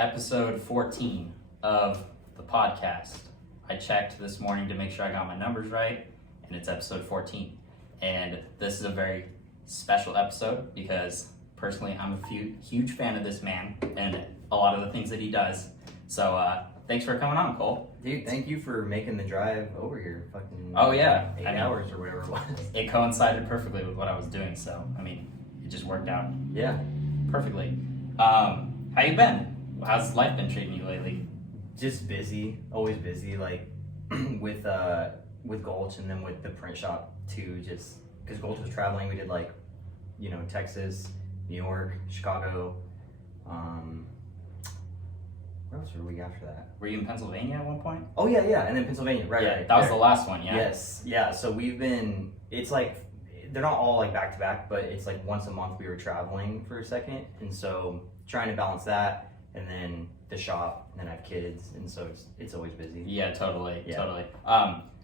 episode 14 of the podcast. I checked this morning to make sure I got my numbers right, and it's episode 14. And this is a very special episode because personally I'm a huge fan of this man and a lot of the things that he does. So thanks for coming on, Cole. Dude, thank you for making the drive over here. Fucking Oh yeah, 8 hours or whatever it was. It coincided perfectly with what I was doing, so I mean, it just worked out. Yeah. Perfectly. How you been? How's life been treating you lately? Just busy, always busy, like with Gulch and then with the print shop too, just because Gulch was traveling. We did like, Texas, New York, Chicago. Where else were we after that? Were you in Pennsylvania at one point? Oh yeah, and then Pennsylvania, right? Yeah, right, that was there. the last one, yeah. Yes, yeah. So it's like, they're not all like back to back, but it's like once a month we were traveling for a second, and so trying to balance that, and then the shop, and then I have kids, and so it's always busy. Yeah, totally. Yeah.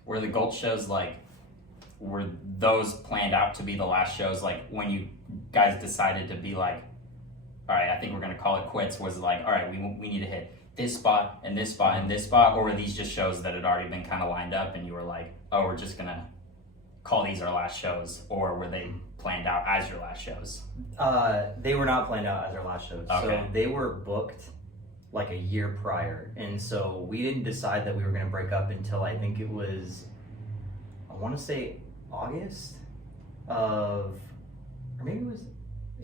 Were the Gulch shows were those planned out to be the last shows? Like when you guys decided to be like, all right, I think we're gonna call it quits. Was it like, all right, we need to hit this spot and this spot and this spot, or were these just shows that had already been kind of lined up, and you were like, oh, we're just gonna call these our last shows, or were they planned out as your last shows? They were not planned out as our last shows. Okay. So they were booked like a year prior, and so we didn't decide that we were gonna break up until I think it was, I want to say August of, or maybe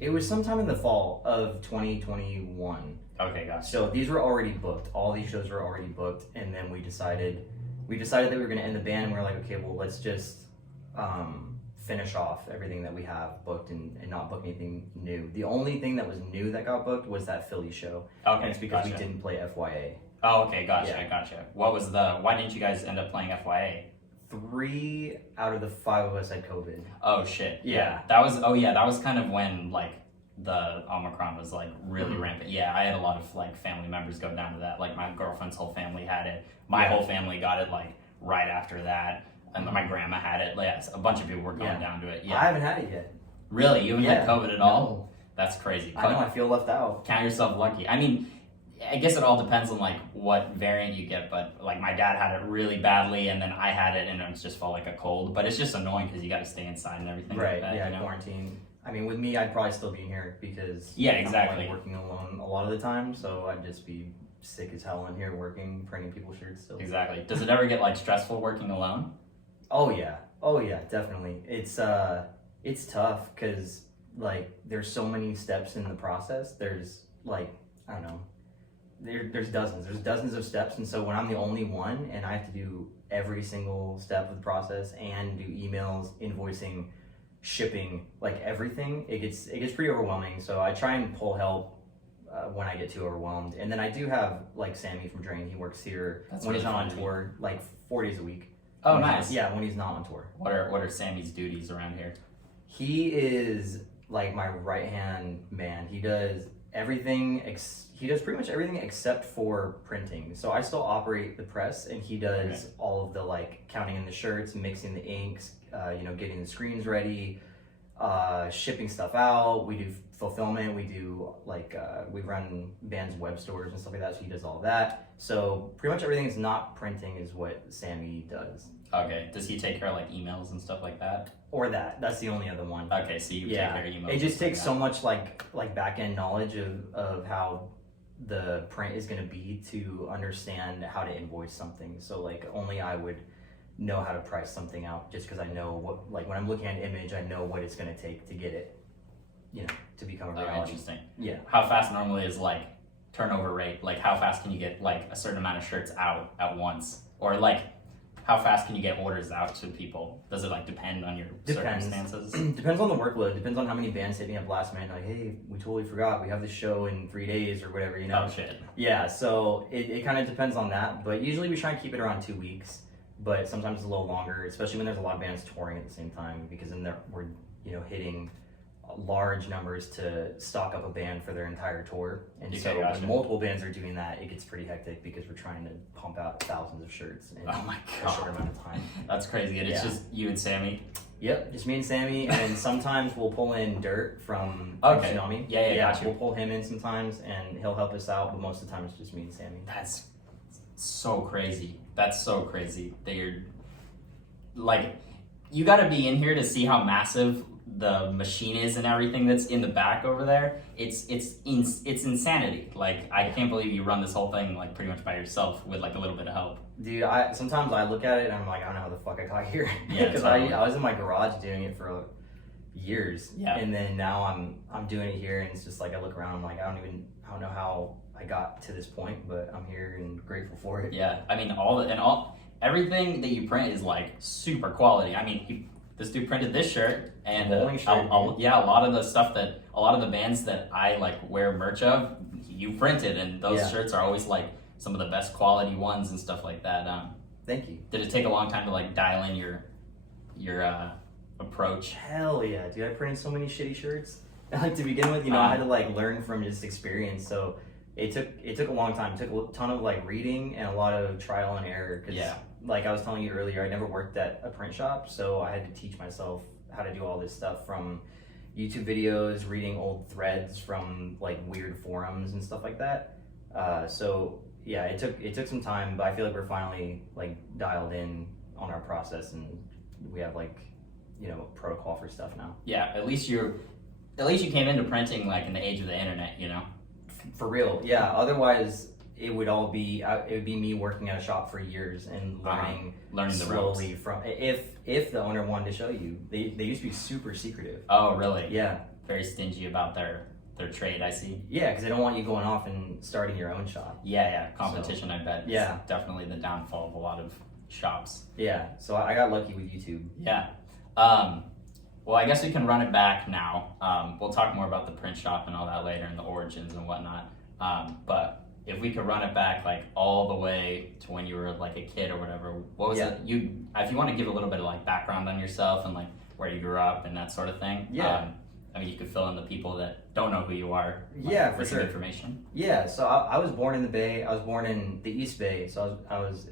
it was sometime in the fall of 2021. Okay, gotcha. So these were already booked. All these shows were already booked, and then we decided that we were going to end the band, and we were like, okay, well, let's just finish off everything that we have booked and not book anything new. The only thing that was new that got booked was that Philly show. Okay, and it's because gotcha. we didn't play FYA. Oh, okay, gotcha, Yeah. gotcha. Why didn't you guys end up playing FYA? 3 out of the 5 of us had COVID. Oh shit. Yeah. That was kind of when like the Omicron was like really rampant. Yeah, I had a lot of like family members go down to that. Like my girlfriend's whole family had it. My whole family got it like right after that. And my grandma had it. Yeah, a bunch of people were going down to it. Yeah. I haven't had it yet. Really? You haven't had COVID at all? No. That's crazy. I know, I feel left out. Count yourself lucky. I mean, I guess it all depends on like what variant you get, but like my dad had it really badly, and then I had it, and it just felt like a cold. But it's just annoying because you got to stay inside and everything. Right. Like that, Yeah. Quarantine. I mean, with me, I'd probably still be in here because exactly. I'm like working alone a lot of the time, so I'd just be sick as hell in here working, printing people's shirts still. Exactly. Does it ever get like stressful working alone? Oh yeah, definitely. It's tough because like there's so many steps in the process. There's like, I don't know. There's dozens of steps, and so when I'm the only one and I have to do every single step of the process and do emails, invoicing, shipping, like everything, it gets pretty overwhelming. So I try and pull help when I get too overwhelmed. And then I do have like Sammy from Drain. He works here when he's not on tour, like 4 days a week. Oh, nice. When he's not on tour. What are Sammy's duties around here? He is like my right hand man. He does everything. He does pretty much everything except for printing. So I still operate the press, and he does all of the like counting in the shirts, mixing the inks, getting the screens ready, shipping stuff out. We do fulfillment. We do like we run bands' web stores and stuff like that. So he does all of that. So pretty much everything that's not printing is what Sammy does. Okay. Does he take care of like emails and stuff like that? Or that's the only other one. Okay, so you take care of emails. It just takes so much like back end knowledge of how the print is going to be to understand how to invoice something. So like only I would know how to price something out, just because I know what, like when I'm looking at an image, I know what it's going to take to get it, to become a reality. Interesting. Yeah. How fast normally is like turnover rate? Like how fast can you get like a certain amount of shirts out at once? Or like how fast can you get orders out to people? Does it like depend on your circumstances? Depends on the workload. Depends on how many bands hit me up last minute. Like, hey, we totally forgot. We have this show in 3 days or whatever, Oh shit. Yeah, so it kind of depends on that. But usually we try and keep it around 2 weeks. But sometimes it's a little longer, especially when there's a lot of bands touring at the same time, because then we're hitting large numbers to stock up a band for their entire tour. And so when multiple bands are doing that, it gets pretty hectic because we're trying to pump out thousands of shirts in a short amount of time. That's crazy. And it's just you and Sammy? Yep, just me and Sammy, and sometimes we'll pull in Dirt from Okay. Tsunami. Yeah, got you. We'll pull him in sometimes, and he'll help us out. But most of the time, it's just me and Sammy. That's so crazy. That's so crazy. That you're like, you got to be in here to see how massive the machine is and everything that's in the back over there. It's insanity. Like, I can't believe you run this whole thing like pretty much by yourself with like a little bit of help. Dude, sometimes I look at it and I'm like, I don't know how the fuck I got here. Yeah, Because totally. I was in my garage doing it for years. Yeah. And then now I'm doing it here, and it's just like I look around, I'm like, I don't know how I got to this point, but I'm here and grateful for it. Yeah, I mean everything that you print is like super quality. I mean, this dude printed this shirt, and Bowling shirt, a lot of the stuff that a lot of the bands that I like wear merch of, you printed, and those Yeah. shirts are always like some of the best quality ones and stuff like that. Thank you. Did it take a long time to like dial in your approach? Hell yeah, dude! I printed so many shitty shirts. Like to begin with, I had to like learn from just experience. So it took a long time. It took a ton of like reading and a lot of trial and error. Cause like I was telling you earlier, I never worked at a print shop, so I had to teach myself how to do all this stuff from YouTube videos, reading old threads from like weird forums and stuff like that. So yeah, it took some time, but I feel like we're finally like dialed in on our process, and we have like protocol for stuff now. Yeah, at least you came into printing like in the age of the internet, For real, yeah. Otherwise, it would be me working at a shop for years and learning the slowly ropes. from if the owner wanted to show you. They used to be super secretive. Oh, really? Yeah, Very stingy about their trade, I see. yeah, because they don't want you going off and starting your own shop. Yeah, competition, I bet. Yeah. Is definitely the downfall of a lot of shops. Yeah, so I got lucky with YouTube. Yeah. Well, I guess we can run it back now. We'll talk more about the print shop and all that later, and the origins and whatnot. But if we could run it back like all the way to when you were like a kid or whatever, what was it? If you want to give a little bit of like background on yourself and like where you grew up and that sort of thing. Yeah. I mean, you could fill in the people that don't know who you are. Yeah, for some sure. information. Yeah, so I was born in the Bay. I was born in the East Bay, so I was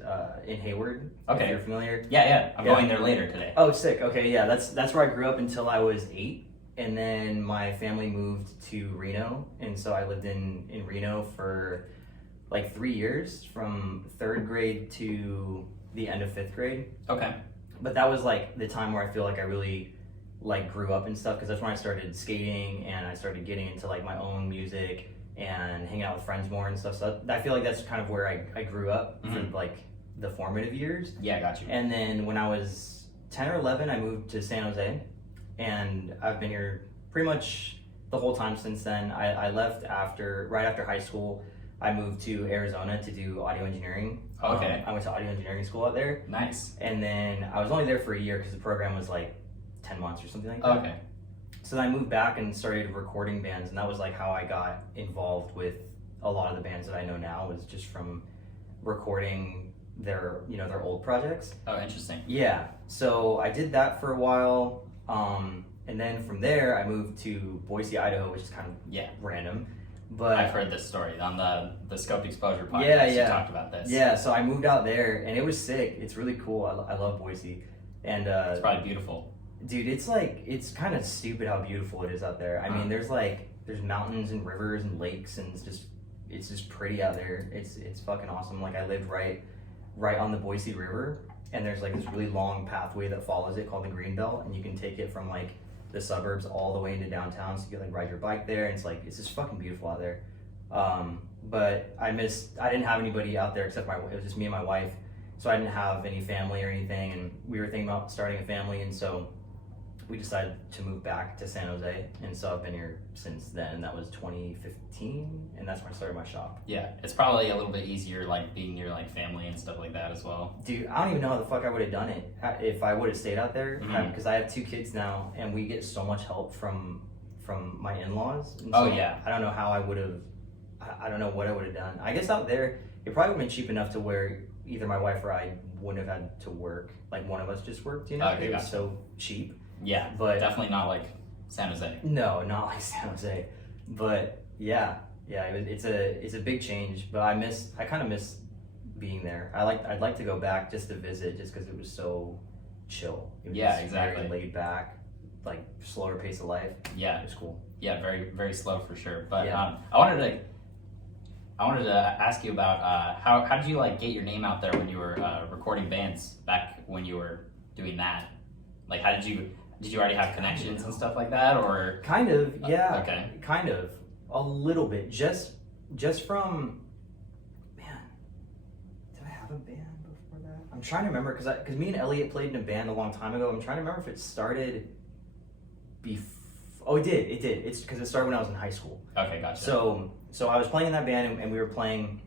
in Hayward. Okay. If you're familiar. Yeah. I'm going there later today. Oh, sick. Okay, yeah, that's where I grew up until I was 8, and then my family moved to Reno, and so I lived in Reno for like 3 years, from 3rd grade to the end of 5th grade. Okay. But that was like the time where I feel like I really like grew up and stuff, because that's when I started skating and I started getting into like my own music and hanging out with friends more and stuff. So I feel like that's kind of where I grew up for like the formative years. Yeah, I got you. And then when I was 10 or 11, I moved to San Jose, and I've been here pretty much the whole time since then. I left right after high school. I moved to Arizona to do audio engineering. Okay. I went to audio engineering school out there. Nice. And then I was only there for a year because the program was like 10 months or something like that. Okay. So then I moved back and started recording bands, and that was like how I got involved with a lot of the bands that I know now, was just from recording their old projects. Oh, interesting. Yeah. So I did that for a while. And then from there I moved to Boise, Idaho, which is kind of random. But I've heard this story on the Scoped Exposure podcast. Yeah. You talked about this. Yeah, so I moved out there, and it was sick. It's really cool. I love Boise. And it's probably beautiful. dude, it's kind of stupid how beautiful it is out there. I mean, there's mountains and rivers and lakes, and it's just pretty out there. It's fucking awesome. Like, I lived right on the Boise River, and there's like this really long pathway that follows it called the Greenbelt, and you can take it from like the suburbs all the way into downtown, so you can like ride your bike there, and it's just fucking beautiful out there. But I didn't have anybody out there except it was just me and my wife, so I didn't have any family or anything, and we were thinking about starting a family, and so we decided to move back to San Jose, and so I've been here since then. That was 2015, and that's when I started my shop. Yeah, it's probably a little bit easier, like being near like family and stuff like that as well. Dude, I don't even know how the fuck I would have done it if I would have stayed out there, because I have 2 kids now, and we get so much help from my in-laws. And so I don't know how I would have. I don't know what I would have done. I guess out there it probably would have been cheap enough to where either my wife or I wouldn't have had to work. Like, one of us just worked, Okay, it was so cheap. Yeah, but definitely not like San Jose. No, not like San Jose. But yeah, it's a big change. But I kind of miss being there. I'd like to go back just to visit, just because it was so chill. It was Yeah, just exactly. very laid back, like slower pace of life. Yeah, It was cool. yeah, very very slow for sure. But Yeah. I wanted to ask you about how did you like get your name out there when you were recording bands back when you were doing that? Like, how did you already have connections and stuff like that, or Kind of, yeah. okay. Kind of, a little bit. Just from, man, did I have a band before that? I'm trying to remember because me and Elliot played in a band a long time ago. I'm trying to remember if it started before. Oh, it did. It's because it started when I was in high school. Okay, gotcha. So I was playing in that band and we were playing,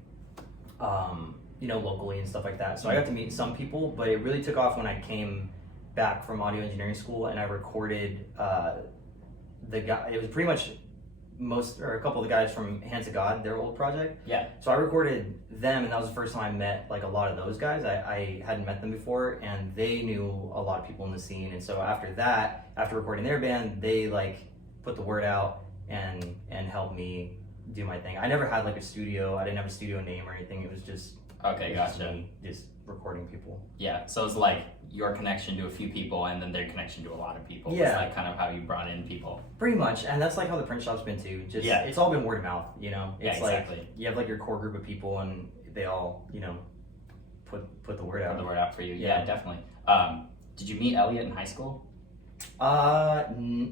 locally and stuff like that. So I got to meet some people, but it really took off when I came back from audio engineering school and I recorded the guy. It was pretty much a couple of the guys from Hands of God, their old project. Yeah. So I recorded them, and that was the first time I met like a lot of those guys. I hadn't met them before, and they knew a lot of people in the scene. And so after recording their band, they like put the word out and helped me do my thing. I never had like a studio. I didn't have a studio name or anything. It was just me just recording people. Yeah, so it's like your connection to a few people and then their connection to a lot of people. Yeah. It's like kind of how you brought in people. Pretty much, and that's like how the print shop's been too. Just it's all been word of mouth, It's Yeah, exactly. like you have like your core group of people, and they all, put the word out. Put the word out for you. Yeah. Yeah, definitely. Did you meet Elliot in high school?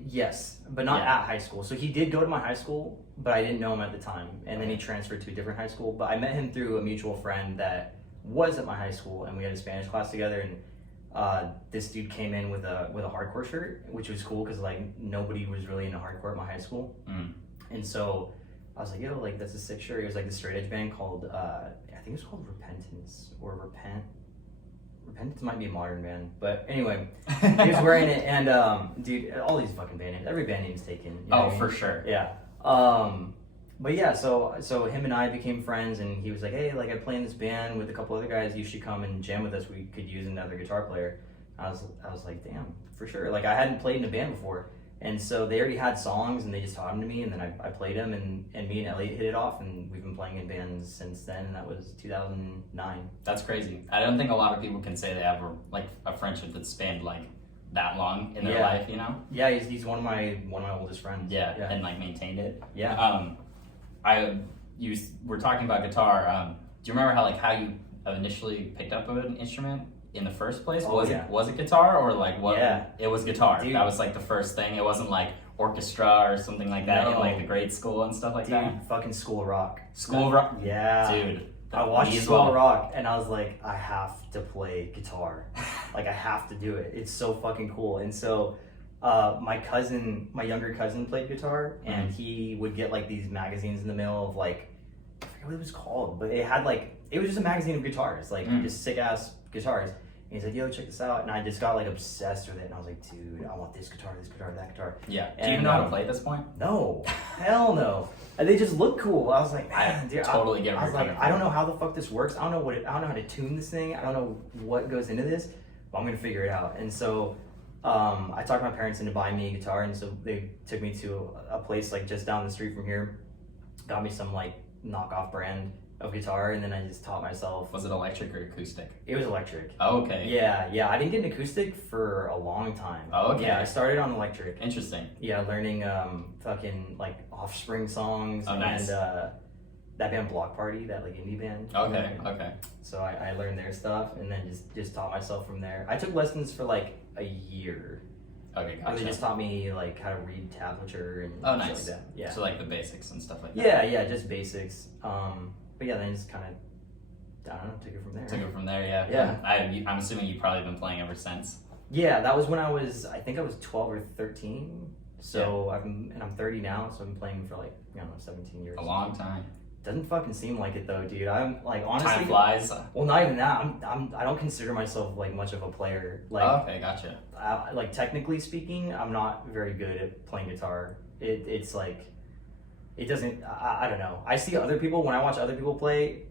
Yes, but not Yeah. at high school. So he did go to my high school, but I didn't know him at the time, and then he transferred to a different high school. But I met him through a mutual friend that was at my high school, and we had a Spanish class together. And this dude came in with a hardcore shirt, which was cool because like nobody was really into hardcore at my high school. And so I was like, yo, like that's a sick shirt. It was like the straight edge band called I think it was called Repentance or Repent. Repentance might be a modern band, but anyway, he was wearing it, and dude, all these fucking band names, every band name's taken. You know what I mean? For sure. Yeah. But yeah, so him and I became friends, and he was like, hey, like I play in this band with a couple other guys. You should come and jam with us. We could use another guitar player. I was like, damn, for sure. Like I hadn't played in a band before, and so they already had songs, and they just taught them to me, and then I played them, and me and Elliot hit it off, and we've been playing in bands since then. And that was 2009. That's crazy. I don't think a lot of people can say they have a friendship that's spanned like that long in their life, Yeah, he's one of my oldest friends. Yeah, and like maintained it. Yeah. You were talking about guitar. Do you remember how you initially picked up an instrument in the first place? Was it guitar or like what? Yeah. It was guitar. Dude. That was like the first thing. It wasn't like orchestra or something like that in No. like the grade school and stuff like that. Dude, fucking School of Rock. School of Rock. Yeah. Dude. I watched me as School of well. Rock and I was like, I have to play guitar. Like I have to do it. It's so fucking cool. And so my younger cousin played guitar, and he would get like these magazines in the mail of like, I forget what it was called, but it was just a magazine of guitars, like just sick ass guitars. And he's like, yo, check this out. And I just got like obsessed with it, and I was like, dude, I want this guitar, that guitar. Yeah. And, Do you even know how to play at this point? No, hell no. And they just look cool. I was like, man, dude, totally get where I was you're like, coming I don't from. know how the fuck this works. I don't know how to tune this thing. I don't know what goes into this, but I'm gonna figure it out. And so I talked my parents into buying me a guitar, and so they took me to a place like just down the street from here, got me some like knockoff brand of guitar, and then I just taught myself. Was it electric or acoustic? It was electric. Oh, okay. Yeah. I didn't get an acoustic for a long time. Oh, okay. Yeah, I started on electric. Interesting. Yeah, learning fucking like Offspring songs. Oh, nice. And that band Block Party, that like indie band. Okay. Okay. So I learned their stuff, and then just taught myself from there. I took lessons for like a year. Okay. Where they Gotcha. just taught me like how to read tablature and Oh, shit nice. like that. Yeah. So like the basics and stuff like that. Yeah, just basics. But yeah, then just kind of, I don't know, took it from there. Took it from there, yeah. Yeah. I'm assuming you've probably been playing ever since. Yeah, that was when I think I was 12 or 13. So I'm 30 now, so I've been playing for like, 17 years. A long time. Doesn't fucking seem like it though, dude. I'm like, honestly. Time flies. Well, not even that. I don't consider myself like much of a player. Like, Okay, gotcha. like technically speaking, I'm not very good at playing guitar. It's like, it doesn't. I don't know. I see other people when I watch other people play.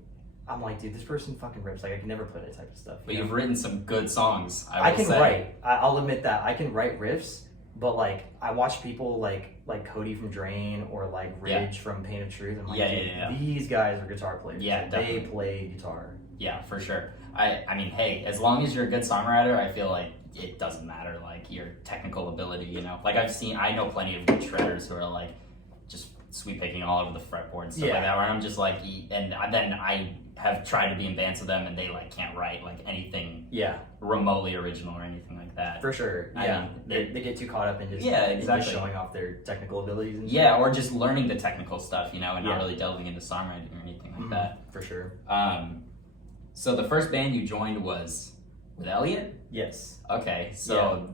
I'm like, dude, this person fucking rips. Like, I can never play that type of stuff. But you've written some good songs. I can say. write. I'll admit that I can write riffs. But like, I watch people like Cody from Drain or like Ridge from Pain of Truth. I'm like, dude, these guys are guitar players. Yeah, Like, definitely. they play guitar. Yeah, for sure. I mean, hey, as long as you're a good songwriter, I feel like it doesn't matter, like, your technical ability, you know? Like, I know plenty of good shredders who are, like, just sweep picking all over the fretboard and stuff like that, where I'm just, like, and then I have tried to be in bands with them, and they, like, can't write, like, anything remotely original or anything like that. For sure, I mean, they get too caught up in just, exactly. showing off their technical abilities and or just learning the technical stuff, you know, and not really delving into songwriting or anything like that. For sure. So the first band you joined was with Elliot? Yes. Okay, so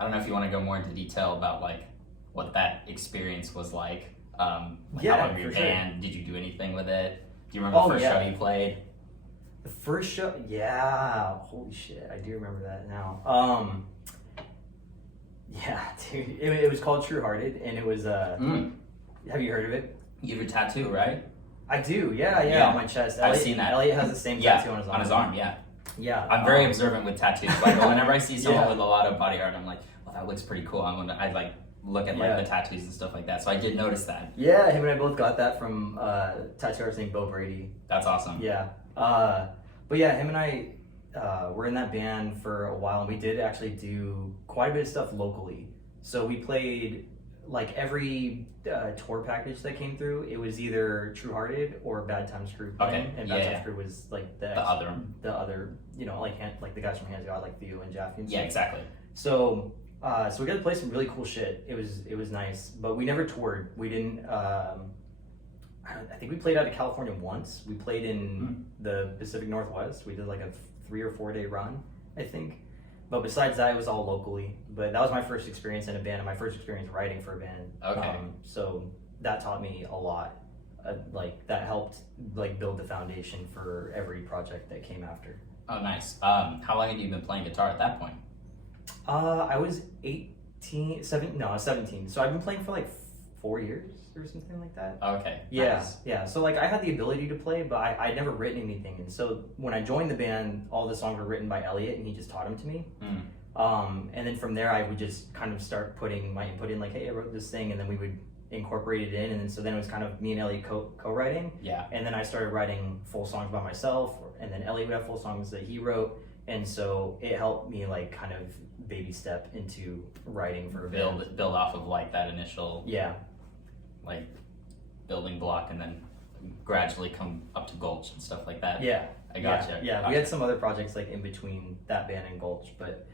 I don't know if you want to go more into detail about, like, what that experience was like. How long were your band? Did you do anything with it? Do you remember the first show you played? The first show? Yeah. Holy shit, I do remember that now. Yeah, dude. It was called True Hearted, and it was, have you heard of it? You have a tattoo, right? I do, yeah, on my chest. I've seen that. Elliot has the same tattoo on his arm. On his arm, yeah. Yeah. I'm very observant with tattoos. Like, whenever I see someone with a lot of body art, I'm like, well, that looks pretty cool. I like look at like the tattoos and stuff like that. So I did notice that. Yeah, him and I both got that from tattoo artist named Bo Brady. That's awesome. Yeah. But yeah, him and I were in that band for a while, and we did actually do quite a bit of stuff locally. So we played like every tour package that came through. It was either True Hearted or Bad Times Crew. Okay. And Bad Times Crew was like the other, you know, like the guys from Hands God, like Theo and Jaffe and stuff. Yeah, exactly. So we got to play some really cool shit. It was nice, but we never toured. We didn't. I think we played out of California once. We played in the Pacific Northwest. We did like a 3 or 4 day run, I think. But besides that, it was all locally. But that was my first experience in a band and my first experience writing for a band. Okay. So that taught me a lot. Like that helped like build the foundation for every project that came after. Oh, nice. How long had you been playing guitar at that point? I was 17. So I've been playing for like 4 years or something like that. Okay. Yeah, nice. yeah. So like I had the ability to play, but I'd never written anything. And so when I joined the band, all the songs were written by Elliot, and he just taught them to me. And then from there, I would just kind of start putting my input in, like, hey, I wrote this thing, and then we would incorporate it in. And then so then it was kind of me and Elliot co-writing. Yeah. And then I started writing full songs by myself, and then Elliot would have full songs that he wrote. And so it helped me like kind of baby step into writing for a band. Build off of like that initial like building block, and then gradually come up to Gulch and stuff like that. Yeah, I gotcha. Yeah, we had some other projects like in between that band and Gulch, but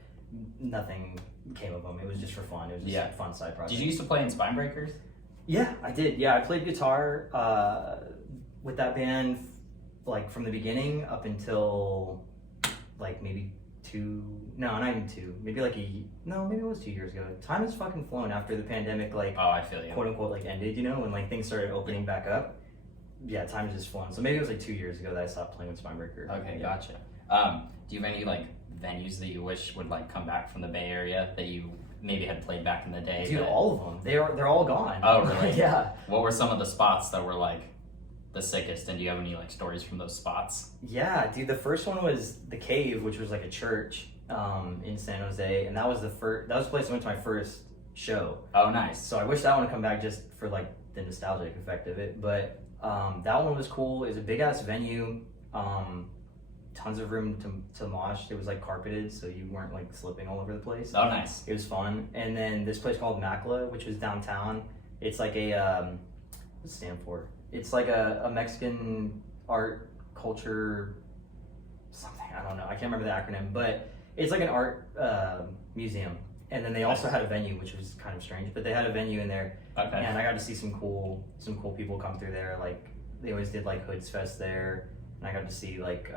nothing came of them. It was just for fun. It was just a fun side project. Did you used to play in Spinebreakers? Yeah, I did. Yeah, I played guitar with that band like from the beginning up until like maybe not even 2, maybe like maybe it was 2 years ago. Time has fucking flown after the pandemic, like, I feel you. quote unquote, like ended, you know, when like things started opening back up. Yeah, time has just flown. So maybe it was like 2 years ago that I stopped playing with Spinebreaker. Okay, gotcha. Do you have any like venues that you wish would like come back from the Bay Area that you maybe had played back in the day? Dude, all of them. They're all gone. Oh, really? Yeah. What were some of the spots that were like the sickest, and do you have any like stories from those spots? Yeah, dude, the first one was the Cave, which was like a church in San Jose, and that was the place I went to my first show. Oh, nice. So I wish that one would come back just for like the nostalgic effect of it. But that one was cool. It was a big ass venue, tons of room to mosh. It was like carpeted, so you weren't like slipping all over the place. Oh, nice. It was fun. And then this place called Macla, which was downtown. It's like a what's it stand for? It's like a Mexican art culture something. I don't know. I can't remember the acronym, but it's like an art museum. And then they also had a venue, which was kind of strange, but they had a venue in there. Okay. And I got to see some cool people come through there. Like they always did like Hoods Fest there, and I got to see like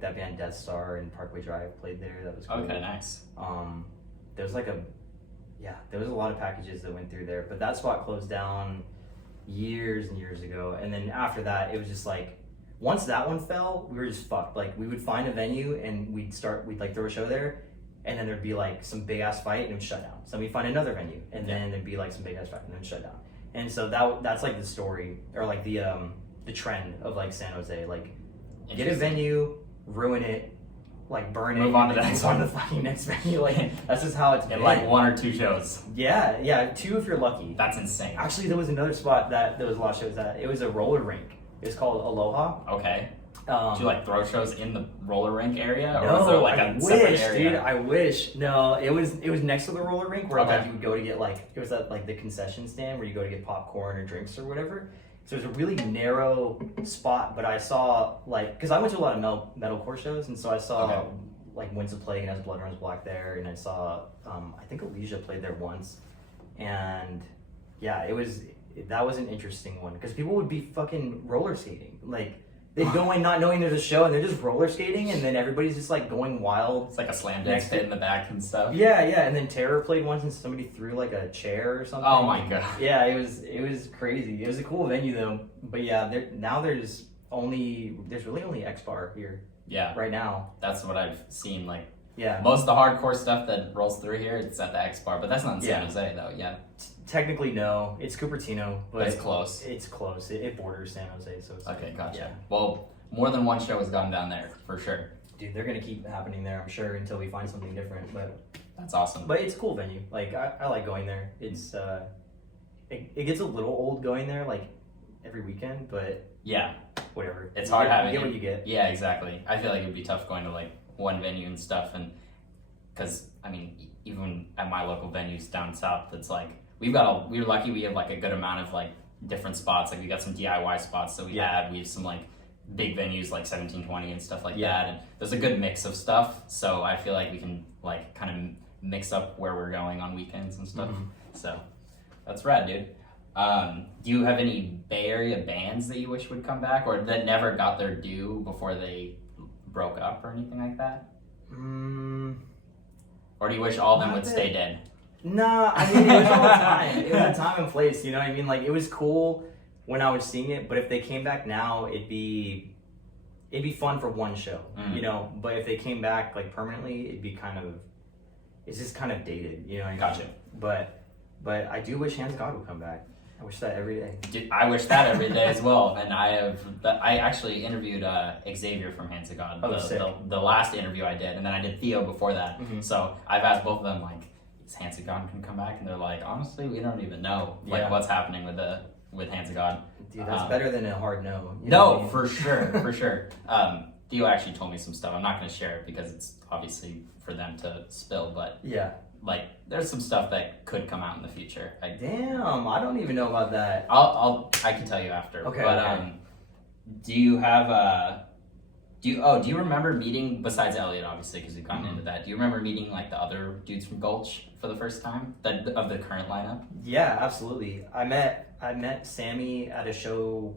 that band Death Star and Parkway Drive played there. That was cool. Okay, nice. There was there was a lot of packages that went through there, but that spot closed down years and years ago. And then after that, it was just like, once that one fell, we were just fucked. Like we would find a venue and we'd like throw a show there, and then there'd be like some big ass fight and it would shut down. So we'd find another venue, and then there'd be like some big ass fight and then shut down. And so that's like the story, or like the trend of like San Jose. Like get a venue, ruin it, like burn it, move on to the next one. The fucking next venue. Like that's just how it's been. Like 1 or 2 shows. Yeah, 2 if you're lucky. That's insane. Actually, there was another spot that there was a lot of shows at. It was a roller rink. It's called Aloha. Okay. Did you like throw shows in the roller rink area, or No, was there like I a separate wish, area? dude. I wish. No, it was next to the roller rink where Okay. like you would go to get like it was at like the concession stand where you go to get popcorn or drinks or whatever. So it was a really narrow spot, but I saw like because I went to a lot of metalcore shows, and so I saw Okay. like Winds of Plague and As Blood Runs Black there, and I saw I think Alicia played there once, and yeah, that was an interesting one because people would be fucking roller skating like. They go in not knowing there's a show and they're just roller skating and then everybody's just like going wild. It's like a slam dance pit in the back and stuff. Yeah, and then Terror played once and somebody threw like a chair or something. Oh my god. Yeah, it was crazy. It was a cool venue though. But yeah, there's really only X Bar here. Yeah. Right now. That's what I've seen. Like Yeah. most of the hardcore stuff that rolls through here, it's at the X Bar, but that's not in San Jose though. Yeah. Technically no, it's Cupertino, but it's close. It's close. It borders San Jose, so it's Okay, gotcha. Yeah. Well, more than one show has gone down there for sure. Dude, they're gonna keep happening there, I'm sure, until we find something different. But That's awesome. But it's a cool venue. Like I like going there. It's it gets a little old going there like every weekend, but yeah, whatever. It's hard having you get what you get. Yeah, exactly. I feel like it'd be tough going to like one venue and stuff, and because I mean, even at my local venues down south, it's like we're lucky we have like a good amount of like different spots. Like we got some DIY spots that we have some like big venues like 1720 and stuff like that, and there's a good mix of stuff. So I feel like we can like kind of mix up where we're going on weekends and stuff. So that's rad, dude. Do you have any Bay Area bands that you wish would come back, or that never got their due before they broke up or anything like that? Or do you wish all of them would stay dead? Nah, I mean, it was all the time. It was a time and place, you know what I mean? Like, it was cool when I was seeing it, but if they came back now, it'd be fun for one show, you know? But if they came back, like, permanently, it'd be it's just kind of dated, you know what I mean? Gotcha. But I do wish Hands God would come back. I wish that every day. Dude, I wish that every day as well. And I actually interviewed Xavier from Hands of God, the last interview I did, and then I did Theo before that. So I've asked both of them, like, is Hands of God can come back? And they're like, honestly, we don't even know what's happening with Hands of God. Dude, that's better than a hard no. No, for sure, for sure. Theo actually told me some stuff. I'm not going to share it because it's obviously for them to spill, but yeah, like there's some stuff that could come out in the future. Damn, I don't even know about that. I can tell you after. Okay. But do you have do you remember meeting, besides Elliot obviously because we've gotten into that, do you remember meeting like the other dudes from Gulch for the first time of the current lineup? Yeah, absolutely. I met Sammy at a show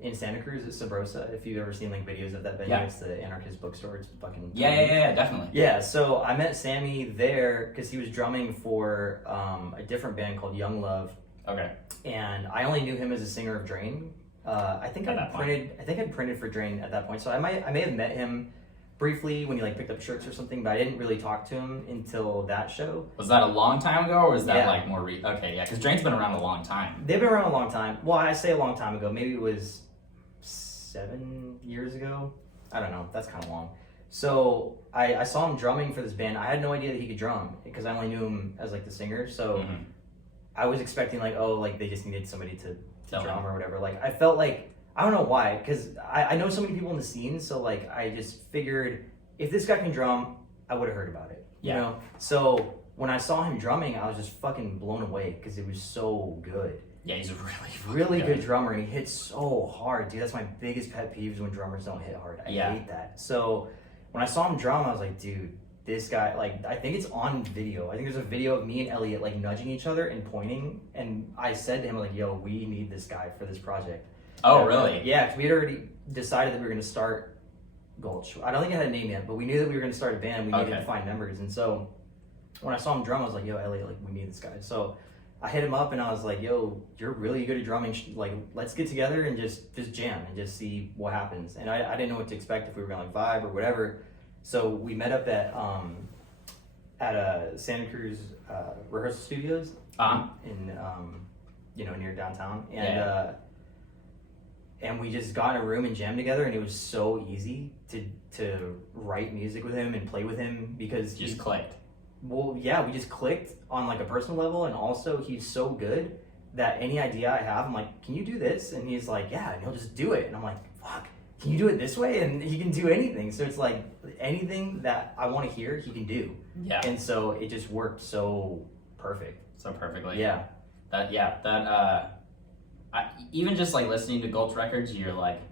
in Santa Cruz at Sabrosa. If you've ever seen like videos of that venue, it's the Anarchist bookstore. It's fucking yeah, definitely. Yeah, so I met Sammy there because he was drumming for a different band called Young Love. Okay. And I only knew him as a singer of Drain. I think I'd printed for Drain at that point. So I may have met him briefly when he like picked up shirts or something, but I didn't really talk to him until that show. Was that a long time ago, or was that like more okay, yeah, because Drain's been around a long time. They've been around a long time. Well, I say a long time ago. Maybe it was 7 years ago. I don't know. That's kind of long. So I saw him drumming for this band. I had no idea that he could drum because I only knew him as like the singer. So I was expecting like, oh, like they just needed somebody to drum or whatever. Like I felt like, I don't know why, because I know so many people in the scene, so like I just figured if this guy can drum, I would have heard about it. You know? So when I saw him drumming, I was just fucking blown away because it was so good. Yeah, he's a really good drummer, and he hits so hard, dude. That's my biggest pet peeve is when drummers don't hit hard. I hate that. So when I saw him drum, I was like, dude, this guy, like, I think it's on video. I think there's a video of me and Elliot like nudging each other and pointing, and I said to him like, yo, we need this guy for this project. Oh, really? Yeah, because we had already decided that we were going to start Gulch. I don't think it had a name yet, but we knew that we were going to start a band. We needed to find members. And so when I saw him drum, I was like, yo, Elliot, like, we need this guy. So I hit him up and I was like, yo, you're really good at drumming. Like, let's get together and just jam and just see what happens. And I didn't know what to expect, if we were going to like vibe or whatever. So we met up at Santa Cruz rehearsal studios in near downtown. And and we just got in a room and jammed together, and it was so easy to write music with him and play with him because you just clicked. Well, yeah, we just clicked on like a personal level, and also he's so good that any idea I have, I'm like, can you do this? And he's like, yeah, and he'll just do it. And I'm like, fuck, can you do it this way? And he can do anything. So it's like anything that I want to hear, he can do. Yeah. And so it just worked so perfect. So perfectly. Yeah. Even just like listening to Gulch records, you're like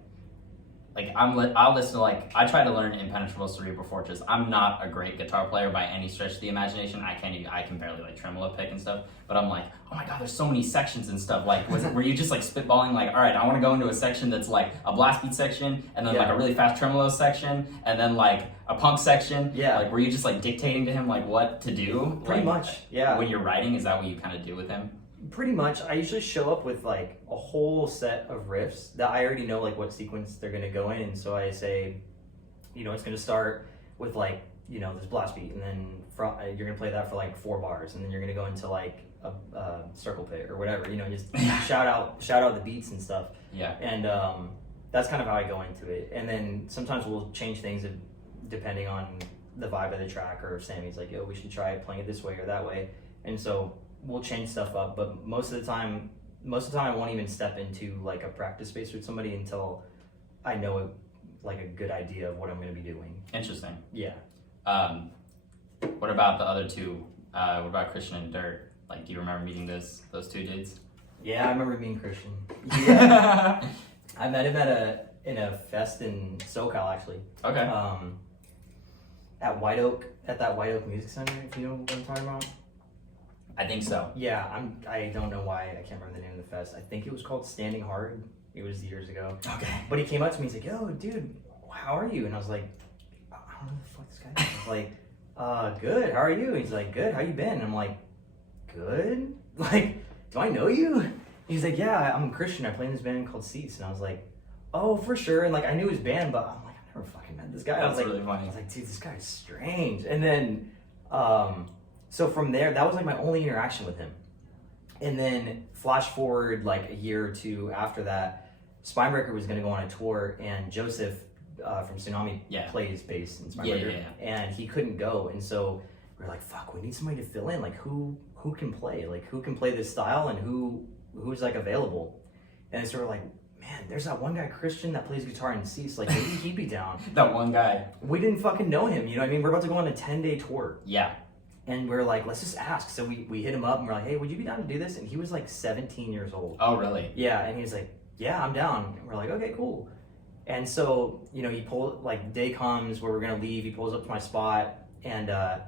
I'll listen to like, I try to learn Impenetrable Cerebral Fortress. I'm not a great guitar player by any stretch of the imagination. I can barely like tremolo pick and stuff, but I'm like, oh my god, there's so many sections and stuff. Like, were you just like spitballing like, all right, I want to go into a section that's like a blast beat section, and then like a really fast tremolo section, and then like a punk section? Yeah. Like, were you just like dictating to him like what to do? Pretty like, much, yeah. When you're writing, is that what you kind of do with him? Pretty much. I usually show up with like a whole set of riffs that I already know like what sequence they're gonna go in, and so I say, you know, it's gonna start with like, you know, this blast beat, and then you're gonna play that for like 4 bars, and then you're gonna go into like a circle pit or whatever, you know, just shout out the beats and stuff. Yeah. And that's kind of how I go into it. And then sometimes we'll change things depending on the vibe of the track, or if Sammy's like, yo, we should try playing it this way or that way, and so we'll change stuff up. But most of the time I won't even step into like a practice space with somebody until I know like a good idea of what I'm going to be doing. Interesting. Yeah. What about the other two? What about Christian and Dirt? Like, do you remember meeting those two dudes? Yeah, I remember meeting Christian. Yeah. I met him in a fest in SoCal, actually. Okay. At that White Oak Music Center, if you know what I'm talking about. I think so. Yeah, I don't know why I can't remember the name of the fest. I think it was called Standing Hard. It was years ago. Okay. But he came up to me, he's like, yo, dude, how are you? And I was like, I don't know who the fuck this guy is. I was like, good, how are you? And he's like, good, how you been? And I'm like, good? Like, do I know you? He's like, yeah, I'm a Christian. I play in this band called Cease. And I was like, oh, for sure. And like, I knew his band, but I'm like, I've never fucking met this guy. That's I was like, really funny. I was like, dude, this guy's strange. And then, so from there, that was like my only interaction with him. And then flash forward like a year or two after that, Spinebreaker was going to go on a tour, and Joseph from Tsunami plays bass in Spinebreaker, and he couldn't go. And so we were like, fuck, we need somebody to fill in. Like, who can play? Like, who can play this style, and who's like available? And so we're like, man, there's that one guy, Christian, that plays guitar in Cease. Like, maybe he'd be down. That one guy. We didn't fucking know him, you know what I mean? We're about to go on a 10-day tour. Yeah. And we're like, let's just ask. So we hit him up and we're like, hey, would you be down to do this? And he was like 17 years old. Oh, really? Yeah, and he was like, yeah, I'm down. And we're like, okay, cool. And so, you know, he pulled, like, day comes where we're going to leave. He pulls up to my spot, and I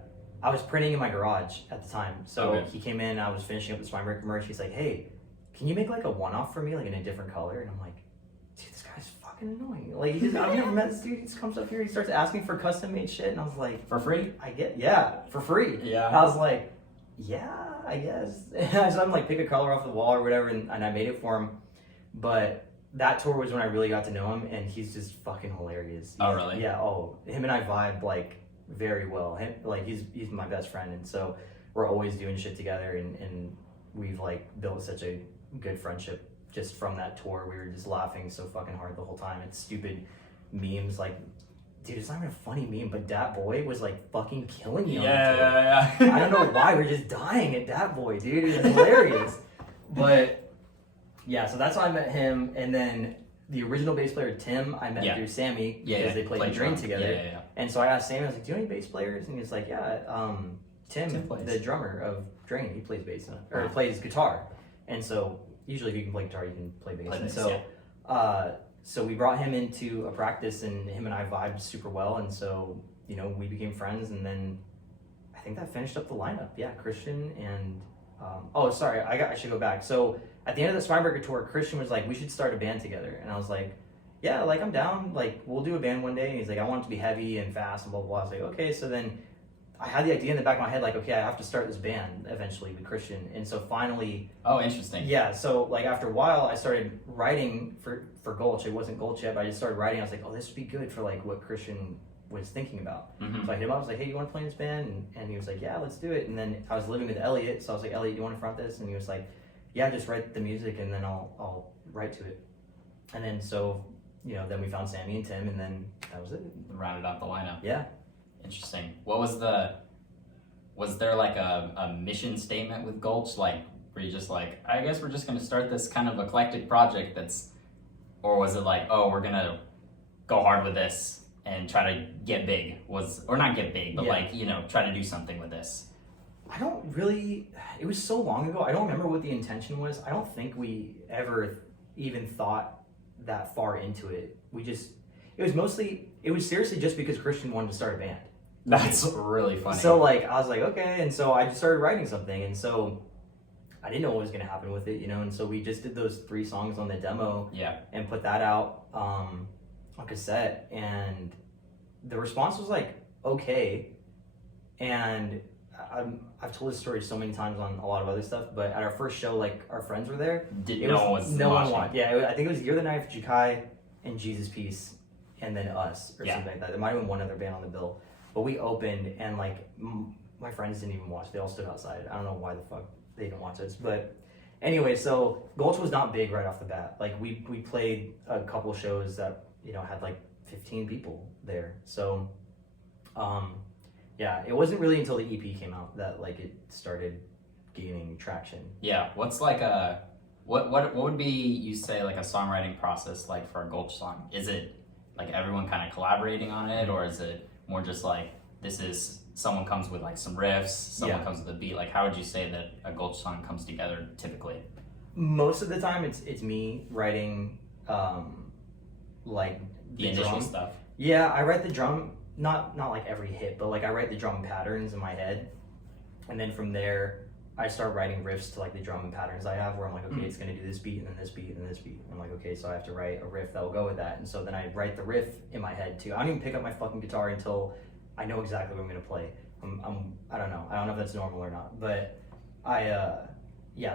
was printing in my garage at the time. So he came in, I was finishing up the Spinebreaker merch. He's like, hey, can you make like a one-off for me, like in a different color? And I'm like, dude, this guy's fucking annoying. Like, I've never met this dude. He just comes up here, he starts asking for custom-made shit, and I was like, for free? For free. Yeah. I was like, yeah, I guess. So I'm like, pick a color off the wall or whatever, and I made it for him. But that tour was when I really got to know him, and he's just fucking hilarious. Oh, really? Yeah. Oh, him and I vibe like very well. He's my best friend, and so we're always doing shit together, and we've like built such a good friendship just from that tour. We were just laughing so fucking hard the whole time. It's stupid memes like, dude, it's not even a funny meme, but Dat Boy was like fucking killing me on the tour. Yeah. I don't know why, we're just dying at Dat Boy, dude. It's hilarious. But yeah, so that's how I met him. And then the original bass player, Tim, I met through Sammy because they played the Drain together. Yeah. And so I asked Sammy, I was like, do you know any bass players? And he was like, yeah, Tim plays. The drummer of Drain, he plays bass, or plays guitar. And so usually if you can play guitar, you can play bass. And so, so we brought him into a practice, and him and I vibed super well. And so, you know, we became friends, and then I think that finished up the lineup. Yeah, Christian and, I should go back. So at the end of the Spinebreaker tour, Christian was like, we should start a band together. And I was like, yeah, like I'm down. Like, we'll do a band one day. And he's like, I want it to be heavy and fast and blah, blah, blah. I was like, okay. So then I had the idea in the back of my head, like, okay, I have to start this band eventually with Christian. And so finally... Oh, interesting. Yeah, so like after a while, I started writing for Gulch. It wasn't Gulch yet, but I just started writing. I was like, oh, this would be good for like what Christian was thinking about. Mm-hmm. So I hit him up, I was like, hey, you want to play in this band? And he was like, yeah, let's do it. And then I was living with Elliot, so I was like, Elliot, do you want to front this? And he was like, yeah, just write the music and then I'll write to it. And then so, you know, then we found Sammy and Tim, and then that was it. Rounded out the lineup. Yeah. Interesting. Was there like a mission statement with Gulch? Like, were you just like, I guess we're just going to start this kind of eclectic project or was it like, oh, we're going to go hard with this and try to get big or not get big, but Yeah. like, you know, try to do something with this? I don't really, it was so long ago, I don't remember what the intention was. I don't think we ever even thought that far into it. It was seriously just because Christian wanted to start a band. That's really funny. So like, I was like, okay, and so I just started writing something, and so I didn't know what was going to happen with it, you know, and so we just did those 3 songs on the demo and put that out on cassette, and the response was like, okay, and I've told this story so many times on a lot of other stuff, but at our first show, like, our friends were there. No one watched. Yeah, I think it was You're the Knife, Jukai, and Jesus Peace, and then us, or something like that. There might have been one other band on the bill, but we opened, and like, my friends didn't even watch. They all stood outside. I don't know why the fuck they didn't watch us, but anyway, so Gulch was not big right off the bat. Like, we played a couple shows that, you know, had like 15 people there. So, yeah, it wasn't really until the EP came out that like it started gaining traction. Yeah, what's like what would be, you say, like a songwriting process like for a Gulch song? Is it like everyone kind of collaborating on it, or is it more just like this is someone comes with like some riffs, someone comes with a beat? Like, how would you say that a Gulch song comes together typically? Most of the time it's me writing like the initial drum stuff. Yeah, I write the drum, not like every hit, but like I write the drum patterns in my head, and then from there I start writing riffs to like the drum and patterns I have, where I'm like, okay, it's gonna do this beat and then this beat and then this beat. I'm like, okay, so I have to write a riff that will go with that, and so then I write the riff in my head too. I don't even pick up my fucking guitar until I know exactly what I'm gonna play. I don't know if that's normal or not, but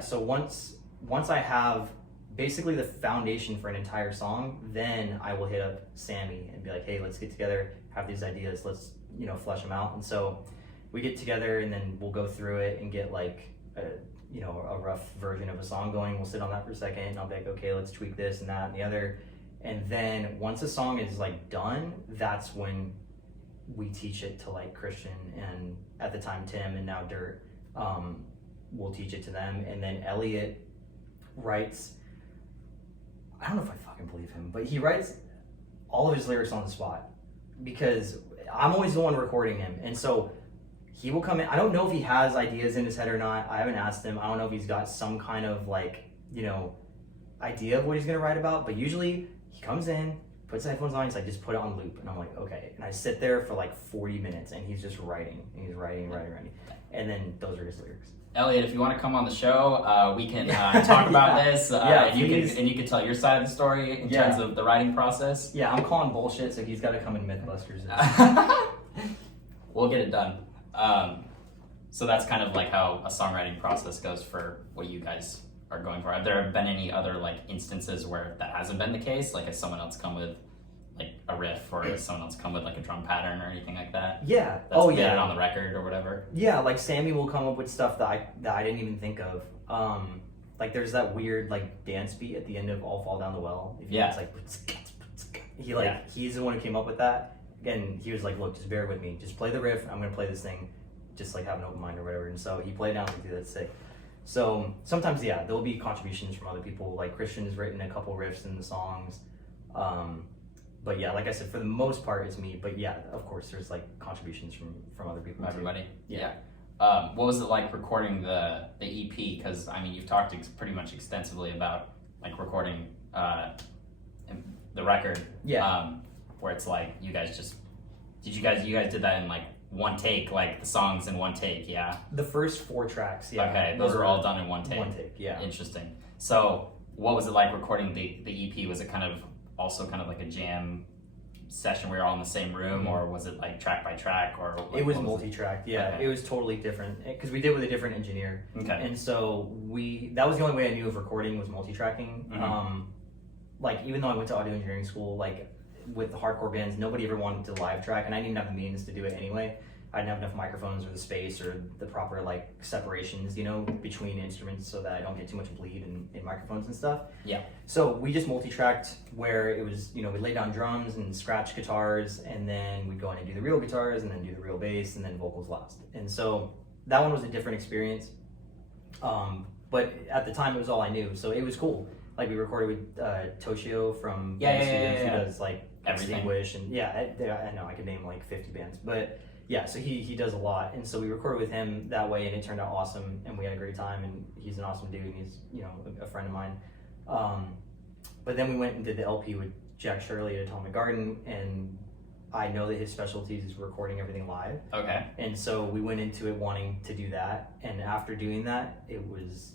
so once I have basically the foundation for an entire song, then I will hit up Sammy and be like, hey, let's get together, have these ideas, let's, you know, flesh them out. And so we get together, and then we'll go through it and get like a rough version of a song going. We'll sit on that for a second, and I'll be like, okay, let's tweak this and that and the other. And then once a song is like done, that's when we teach it to like Christian, and at the time Tim, and now Dirt. We'll teach it to them, and then Elliot writes, I don't know if I fucking believe him, but he writes all of his lyrics on the spot, because I'm always the one recording him, and so he will come in. I don't know if he has ideas in his head or not. I haven't asked him. I don't know if he's got some kind of like, you know, idea of what he's gonna write about, but usually he comes in, puts the headphones on, he's like, just put it on loop, and I'm like, okay, and I sit there for like 40 minutes, and he's just writing, and he's writing, and then those are his lyrics. Elliot, if you want to come on the show, we can talk about this, and you can tell your side of the story in terms of the writing process. Yeah, I'm calling bullshit, so he's got to come in Mythbusters. We'll get it done. So that's kind of like how a songwriting process goes for what you guys are going for. Have there been any other like instances where that hasn't been the case? Like, has someone else come with like a riff, or has someone else come with like a drum pattern or anything like that? Yeah. That's made it on the record or whatever. Yeah, like Sammy will come up with stuff that I didn't even think of. Like there's that weird like dance beat at the end of All Fall Down the Well. It's like he's the one who came up with that. Again, he was like, look, just bear with me. Just play the riff. I'm gonna play this thing. Just like have an open mind or whatever. And so he played down like, dude, that's sick. So sometimes there'll be contributions from other people. Like Christian has written a couple riffs in the songs. But yeah, like I said, for the most part, it's me. But yeah, of course, there's like contributions from other people. Everybody. Yeah. What was it like recording the EP? Because I mean, you've talked pretty much extensively about like recording the record. Yeah. Where it's like you guys did that in like one take, like the songs in one take? Yeah. The first 4 tracks. Yeah. Okay, those were all done in one take. One take. Yeah. Interesting. So, what was it like recording the EP? Was it kind of like a jam session where you're all in the same room, or was it like track by track, or like, it was multi-tracked? Yeah, okay. It was totally different because we did with a different engineer. Okay. And so that was the only way I knew of recording was multi-tracking. Mm-hmm. Like even though I went to audio engineering school, like with the hardcore bands, nobody ever wanted to live track, and I didn't even have the means to do it anyway. I didn't have enough microphones or the space or the proper like separations, you know, between instruments so that I don't get too much bleed in microphones and stuff. Yeah. So we just multi-tracked where it was, you know, we laid down drums and scratch guitars, and then we'd go in and do the real guitars, and then do the real bass, and then vocals last. And so that one was a different experience. But at the time it was all I knew, so it was cool. Like we recorded with Toshio from Band Studios, who does like everything. Extinguish, and I know I could name like 50 bands, but yeah, so he does a lot, and so we recorded with him that way, and it turned out awesome, and we had a great time, and he's an awesome dude, and he's a friend of mine. But then we went and did the LP with Jack Shirley at Atomic Garden, and I know that his specialty is recording everything live. Okay. And so we went into it wanting to do that, and after doing that, it was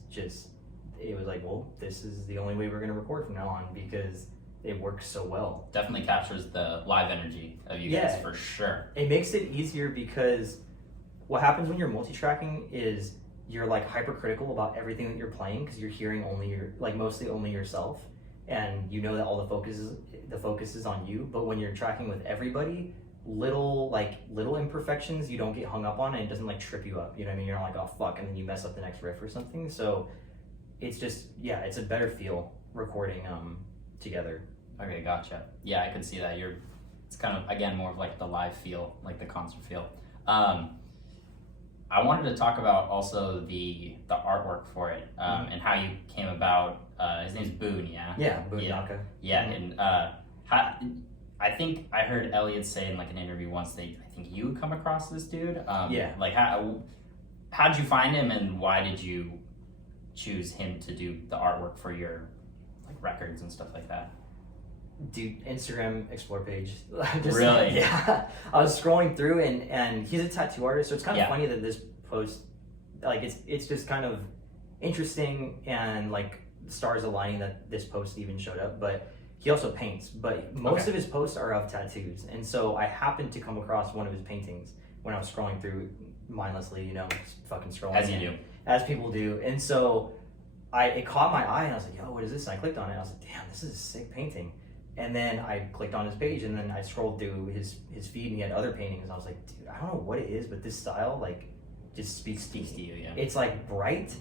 like, well, this is the only way we're going to record from now on, because it works so well. Definitely captures the live energy of you guys for sure. It makes it easier, because what happens when you're multi-tracking is you're like hypercritical about everything that you're playing, because you're hearing mostly only yourself, and you know that all the focus is on you. But when you're tracking with everybody, little imperfections you don't get hung up on, and it doesn't like trip you up. You know what I mean? You're not like, oh fuck, and then you mess up the next riff or something. So it's just it's a better feel recording together. Okay, gotcha. Yeah, I could see that. It's kind of, again, more of like the live feel, like the concert feel. I wanted to talk about also the artwork for it, and how you came about. His name's Boone, yeah? Yeah, Boone Naka. Yeah, and I think I heard Elliot say in like an interview once I think you come across this dude. Like how'd you find him, and why did you choose him to do the artwork for your like records and stuff like that? Dude, Instagram explore page. Really? Yeah. I was scrolling through, and he's a tattoo artist, so it's kind of funny that this post, like, it's just kind of interesting, and like stars aligning that this post even showed up. But he also paints, but most of his posts are of tattoos, and so I happened to come across one of his paintings when I was scrolling through mindlessly, just fucking scrolling. As you do. As people do. And so it caught my eye, and I was like, yo, what is this? And I clicked on it, and I was like, damn, this is a sick painting. And then I clicked on his page, and then I scrolled through his feed, and he had other paintings. I was like, dude, I don't know what it is, but this style like just speaks to you. Yeah. It's like bright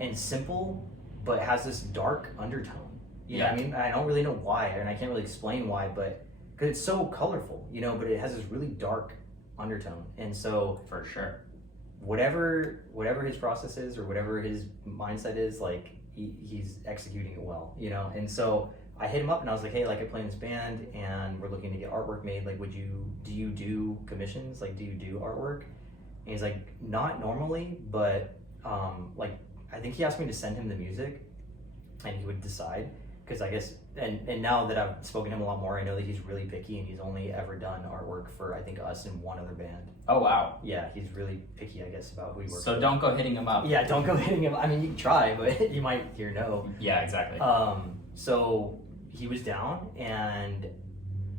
and simple, but it has this dark undertone. You know what I mean? I don't really know why, and I can't really explain why, but because it's so colorful, but it has this really dark undertone. And so for sure, whatever his process is, or whatever his mindset is, like he's executing it well, And so I hit him up, and I was like, hey, like I play in this band, and we're looking to get artwork made. Like, do you do commissions? Like, do you do artwork? And he's like, not normally, but like I think he asked me to send him the music, and he would decide. Because I guess, and now that I've spoken to him a lot more, I know that he's really picky, and he's only ever done artwork for, I think, us and one other band. Oh, wow. Yeah, he's really picky, I guess, about who he works with. So don't go hitting him up. Yeah, don't go hitting him. I mean, you can try, but you might hear no. Yeah, exactly. So he was down, and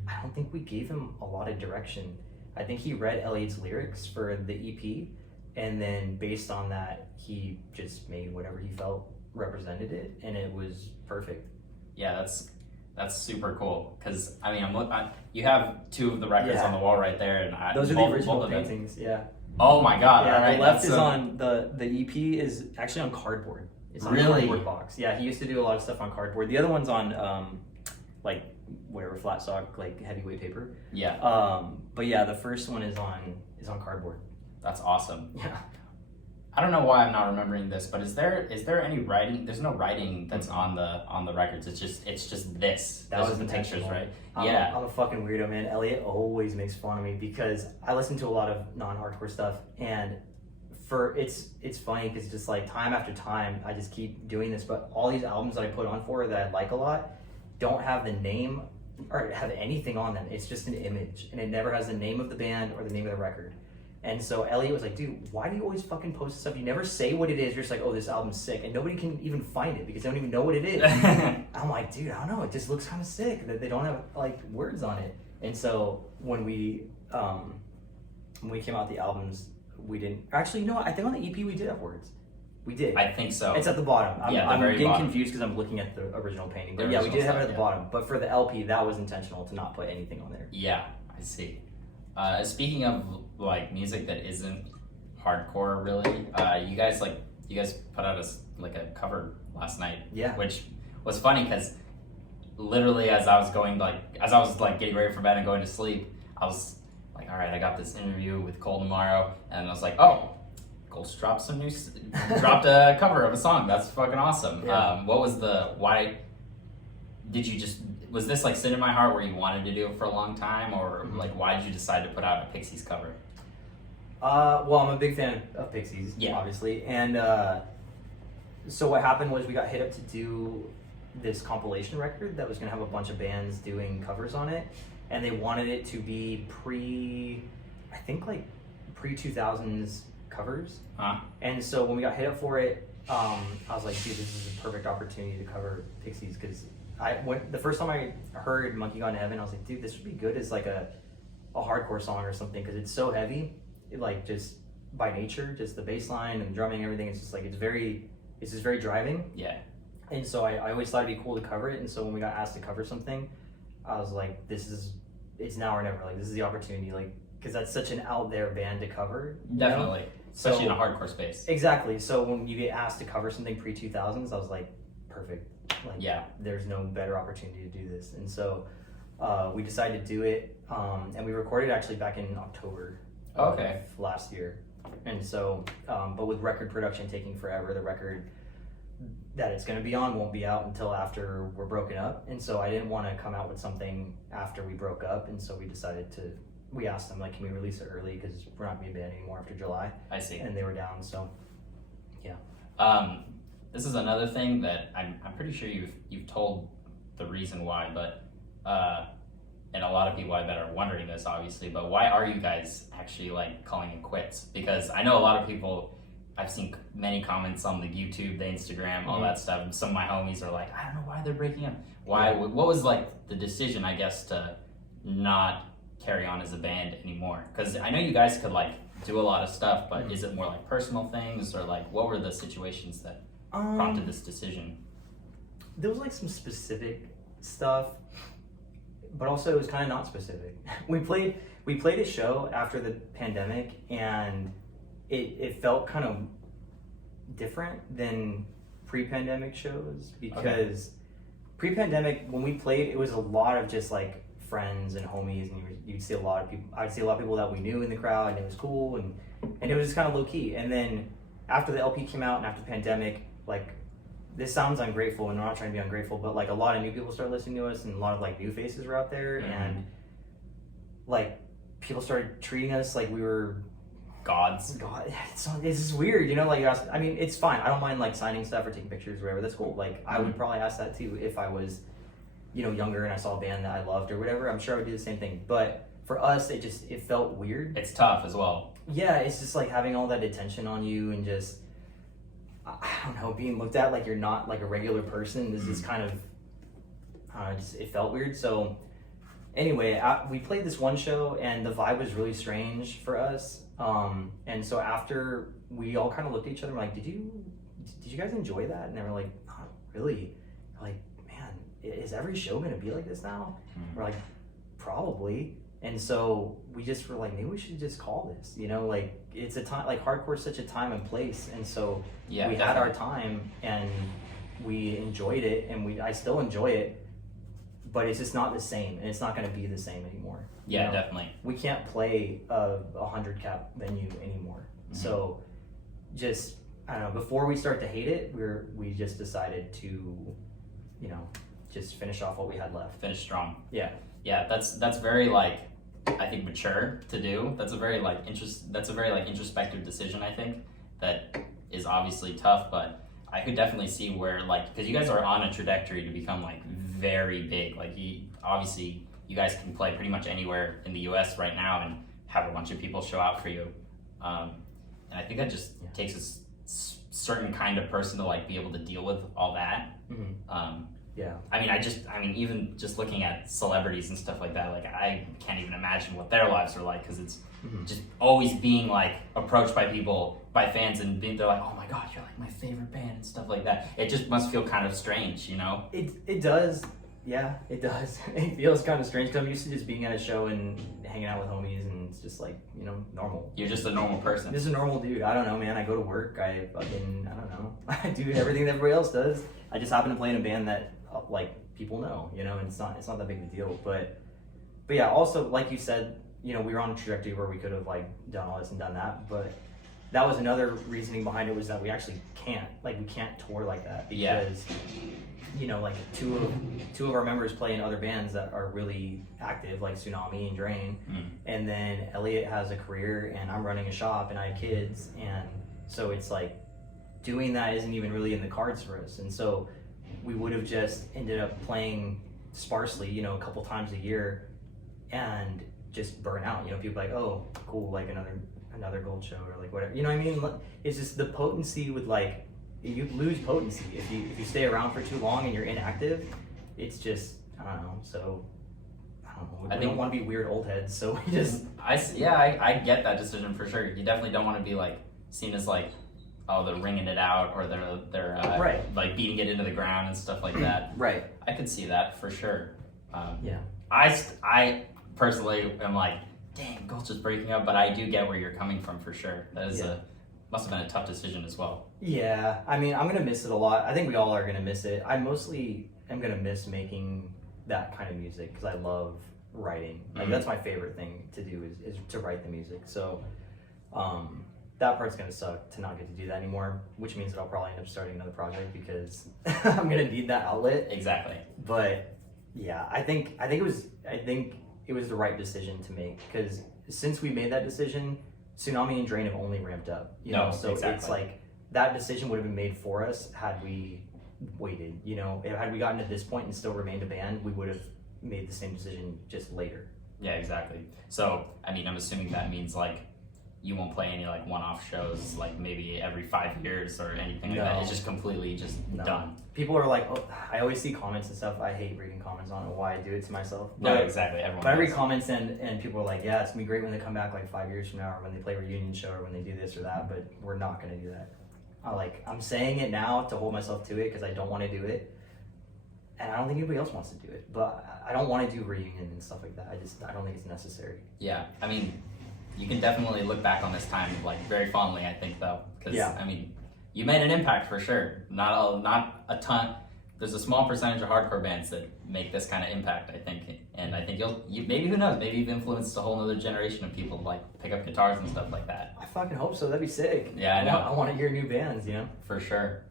I don't think we gave him a lot of direction. I think he read Elliot's lyrics for the EP, and then based on that, he just made whatever he felt represented it, and it was perfect. Yeah, that's super cool, because I mean, you have two of the records on the wall right there, and those are the original paintings. Yeah. Oh my god! Yeah, all right, the left is on the EP is actually on cardboard. It's on a cardboard box. Yeah, he used to do a lot of stuff on cardboard. The other one's on like whatever, flat stock, like heavyweight paper. Yeah. But yeah, the first one is on cardboard. That's awesome. Yeah. I don't know why I'm not remembering this, but is there any writing? There's no writing that's on the records. It's just this. That was the pictures, right? I'm a fucking weirdo, man. Elliot always makes fun of me because I listen to a lot of non-hardcore stuff, and it's funny because just like time after time, I just keep doing this. But all these albums that I put on for that I like a lot don't have the name or have anything on them. It's just an image, and it never has the name of the band or the name of the record. And so Elliot was like, dude, why do you always fucking post stuff? You never say what it is. You're just like, oh, this album's sick. And nobody can even find it because they don't even know what it is. I'm like, dude, I don't know. It just looks kind of sick that they don't have like words on it. And so when we came out the albums, we didn't. Actually, you know what? I think on the EP we did have words. We did. I think so. It's at the bottom. I'm getting bottom. Confused because I'm looking at the original painting. But yeah, we did have it at the bottom. But for the LP, that was intentional to not put anything on there. Yeah, I see. Speaking of like music that isn't hardcore, really, you guys put out a cover last night. Yeah. Which was funny because literally as I was getting ready for bed and going to sleep, I was like, all right, I got this interview with Cole tomorrow, and I was like, oh, Gulch dropped a cover of a song. That's fucking awesome. Yeah. Why did you just was this like sit in my heart where you wanted to do it for a long time, or like why did you decide to put out a Pixies cover? Well, I'm a big fan of Pixies, Yeah. obviously, and so what happened was we got hit up to do this compilation record that was going to have a bunch of bands doing covers on it, and they wanted it to be I think like pre-2000s covers. And so when we got hit up for it, I was like, dude, this is a perfect opportunity to cover Pixies, because the first time I heard Monkey Gone to Heaven, I was like, dude, this would be good as like a hardcore song or something, because it's so heavy, like just by nature, just the bass line and the drumming and everything. It's just like it's just very driving. Yeah. And so I always thought it'd be cool to cover it. And so when we got asked to cover something, I was like, it's now or never. Like, this is the opportunity, like, because that's such an out there band to cover. Definitely. You know? Especially in a hardcore space. Exactly. So when you get asked to cover something pre-2000s, I was like, perfect. Like, yeah. There's no better opportunity to do this. And so we decided to do it. And we recorded actually back in October of last year. And so, but with record production taking forever, the record that it's going to be on won't be out until after we're broken up. And so I didn't want to come out with something after we broke up. And so we asked them, like, can we release it early? Because we're not going to be a band anymore after July. I see. And they were down, so yeah. This is another thing that I'm pretty sure you've told the reason why, but and a lot of people I bet are wondering this, obviously, but why are you guys actually like calling it quits? Because I know a lot of people, I've seen many comments on the YouTube, the Instagram, all that stuff, and some of my homies are like, I don't know why they're breaking up. Why? Yeah. What was like the decision, I guess, to not carry on as a band anymore? Because I know you guys could like do a lot of stuff, but is it more like personal things, or like what were the situations that prompted this decision? There was like some specific stuff, but also it was kind of not specific. We played a show after the pandemic, and it felt kind of different than pre-pandemic shows, because pre-pandemic, when we played, it was a lot of just like friends and homies, and you'd see a lot of people. I'd see a lot of people that we knew in the crowd, and it was cool, and it was just kind of low key. And then after the LP came out and after the pandemic, like, this sounds ungrateful, and I'm not trying to be ungrateful, but like a lot of new people started listening to us, and a lot of like new faces were out there, and like people started treating us like we were gods. God, it's just weird, you know. Like, I mean, it's fine. I don't mind like signing stuff or taking pictures, or whatever. That's cool. Like, I would probably ask that too if I was, you know, younger and I saw a band that I loved or whatever. I'm sure I would do the same thing. But for us, it felt weird. It's tough as well. Yeah, it's just like having all that attention on you, and just, I don't know, being looked at like you're not like a regular person. This is kind of, it felt weird. So anyway, we played this one show, and the vibe was really strange for us. And so after, we all kind of looked at each other and were like, did you guys enjoy that? And they were like, not really. Like, man, is every show gonna be like this now? We're like, probably. And so we just were like, maybe we should just call this, you know, like, it's a time, like, hardcore is such a time and place. And so we had our time, and we enjoyed it, and I still enjoy it, but it's just not the same, and it's not going to be the same anymore. Yeah, you know? Definitely. We can't play a 100 cap venue anymore. So just, I don't know, before we start to hate it, we just decided to, you know, just finish off what we had left. Finish strong. Yeah. Yeah, that's very like, I think, mature to do. That's a very like introspective decision, I think, that is obviously tough, but I could definitely see where, like, because you guys are on a trajectory to become like very big. Like, obviously you guys can play pretty much anywhere in the US right now and have a bunch of people show out for you. And I think that just takes a certain kind of person to like be able to deal with all that. Yeah. I mean, even just looking at celebrities and stuff like that, like, I can't even imagine what their lives are like, because it's just always being like approached by fans, and they're like, oh my God, you're like my favorite band and stuff like that. It just must feel kind of strange, you know? It does. Yeah, it does. It feels kind of strange, because I'm used to just being at a show and hanging out with homies, and it's just like, you know, normal. You're just a normal person. Just a normal dude. I don't know, man. I go to work. I don't know. I do everything that everybody else does. I just happen to play in a band that, like, people know, you know, and it's not that big of a deal. But yeah, also, like you said, you know, we were on a trajectory where we could have like done all this and done that, but that was another reasoning behind it, was that we actually can't tour like that because you know, like two of our members play in other bands that are really active, like Tsunami and Drain, and then Elliot has a career and I'm running a shop and I have kids, and so it's like doing that isn't even really in the cards for us. And so we would have just ended up playing sparsely, you know, a couple times a year and just burn out. You know, people are like, oh cool, like another gold show or like whatever, you know what I mean? It's just the potency with, like, you lose potency if you stay around for too long and you're inactive. It's just, I don't know. So I don't know. We don't want to be weird old heads, so we just. I get that decision for sure. You definitely don't want to be like seen as like, oh, they're ringing it out, or they're right, like beating it into the ground and stuff like that. Right. I could see that for sure. Yeah. I personally am like, dang, Gulch is breaking up, but I do get where you're coming from for sure. That is must have been a tough decision as well. Yeah, I mean, I'm gonna miss it a lot. I think we all are gonna miss it. I mostly am gonna miss making that kind of music because I love writing. Like that's my favorite thing to do is to write the music. So that part's gonna suck to not get to do that anymore, which means that I'll probably end up starting another project because I'm gonna need that outlet. Exactly. But yeah, I think it was the right decision to make, because since we made that decision, Tsunami and Drain have only ramped up. You know, so exactly. It's like that decision would have been made for us had we waited. You know, had we gotten to this point and still remained a band, we would have made the same decision just later. Yeah, exactly. So I mean, I'm assuming that means like you won't play any like one-off shows, like maybe every 5 years or anything like that. It's just completely done. People are like, oh, I always see comments and stuff. I hate reading comments on it, why I do it to myself. No, exactly. Everyone. But I read comments and people are like, yeah, it's gonna be great when they come back like 5 years from now, or when they play a reunion show, or when they do this or that. But we're not gonna do that. I'm saying it now to hold myself to it because I don't want to do it, and I don't think anybody else wants to do it. But I don't want to do reunion and stuff like that. I don't think it's necessary. Yeah, I mean, you can definitely look back on this time like very fondly, I think, though, because I mean, you made an impact for sure. Not a ton. There's a small percentage of hardcore bands that make this kind of impact, I think, and I think you maybe, who knows, maybe you've influenced a whole other generation of people to like pick up guitars and stuff like that. I fucking hope so. That'd be sick. Yeah, I know. I want to hear new bands, you know. For sure.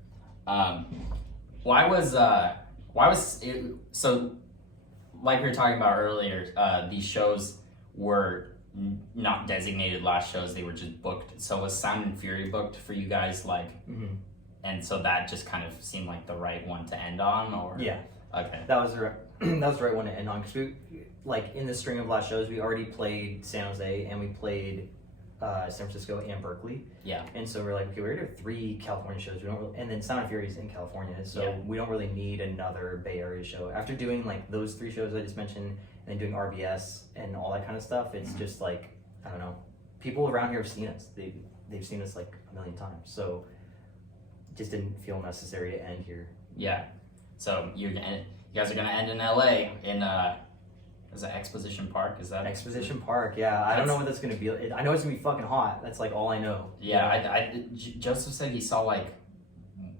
Why was it, so like we were talking about earlier, these shows were not designated last shows, they were just booked. So was Sound and Fury booked for you guys, like, and so that just kind of seemed like the right one to end on, or? Yeah. Okay. That was the right one to end on, because we, like, in the string of last shows, we already played San Jose and we played San Francisco and Berkeley. Yeah. And so we're like, okay, we're gonna do 3 California shows. We don't really, and then Sound and Fury is in California, so we don't really need another Bay Area show. After doing like those 3 shows I just mentioned, and then doing RBS and all that kind of stuff, it's just like, I don't know. People around here have seen us. They've seen us like a million times. So it just didn't feel necessary to end here. Yeah. So you guys are gonna end in LA in is it Exposition Park? Is that Exposition Park? Yeah, I don't know what that's gonna be. I know it's gonna be fucking hot. That's like all I know. Yeah, Joseph said he saw like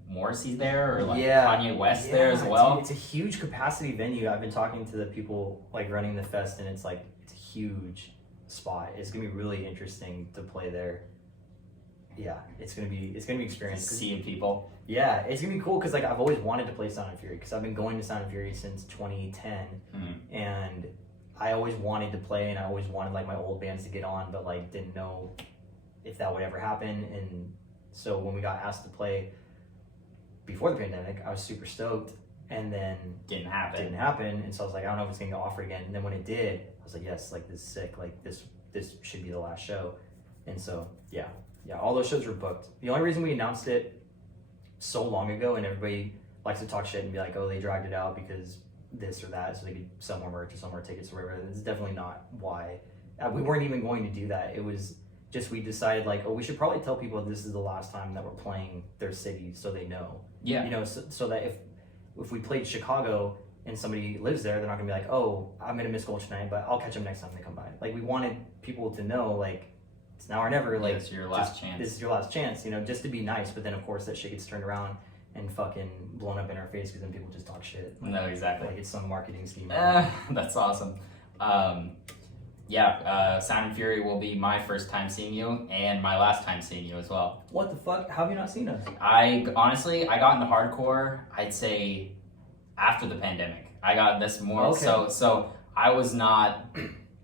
Morrissey there, or like Kanye West there as well. It's a huge capacity venue. I've been talking to the people like running the fest, and it's a huge spot. It's gonna be really interesting to play there. Yeah, it's gonna be experience. Seeing people. Yeah, it's gonna be cool because like I've always wanted to play Sound and Fury, because I've been going to Sound and Fury since 2010, and I always wanted to play, and I always wanted like my old bands to get on, but like didn't know if that would ever happen. And so when we got asked to play before the pandemic, I was super stoked, and then didn't happen. And so I was like, I don't know if it's gonna get offered again. And then when it did, I was like, yes, like this is sick. Like this should be the last show. And so yeah, all those shows were booked. The only reason we announced it so long ago, and everybody likes to talk shit and be like, oh, they dragged it out because this or that, so they could sell more merch or sell more tickets or whatever. It's definitely not why. We weren't even going to do that. It was just, we decided like, oh, we should probably tell people this is the last time that we're playing their city, so they know. Yeah. You know, so that if we played Chicago and somebody lives there, they're not gonna be like, oh, I'm gonna miss Gulch tonight, but I'll catch them next time they come by. Like, we wanted people to know, like, it's now or never. Like, it's your last chance. This is your last chance, you know, just to be nice. But then of course that shit gets turned around and fucking blown up in our face, because then people just talk shit. Like, no, exactly. Like it's some marketing scheme. That's awesome. Sound and Fury will be my first time seeing you and my last time seeing you as well. What the fuck? How have you not seen us? I got into hardcore, I'd say, after the pandemic. I got this more, Okay. so I was not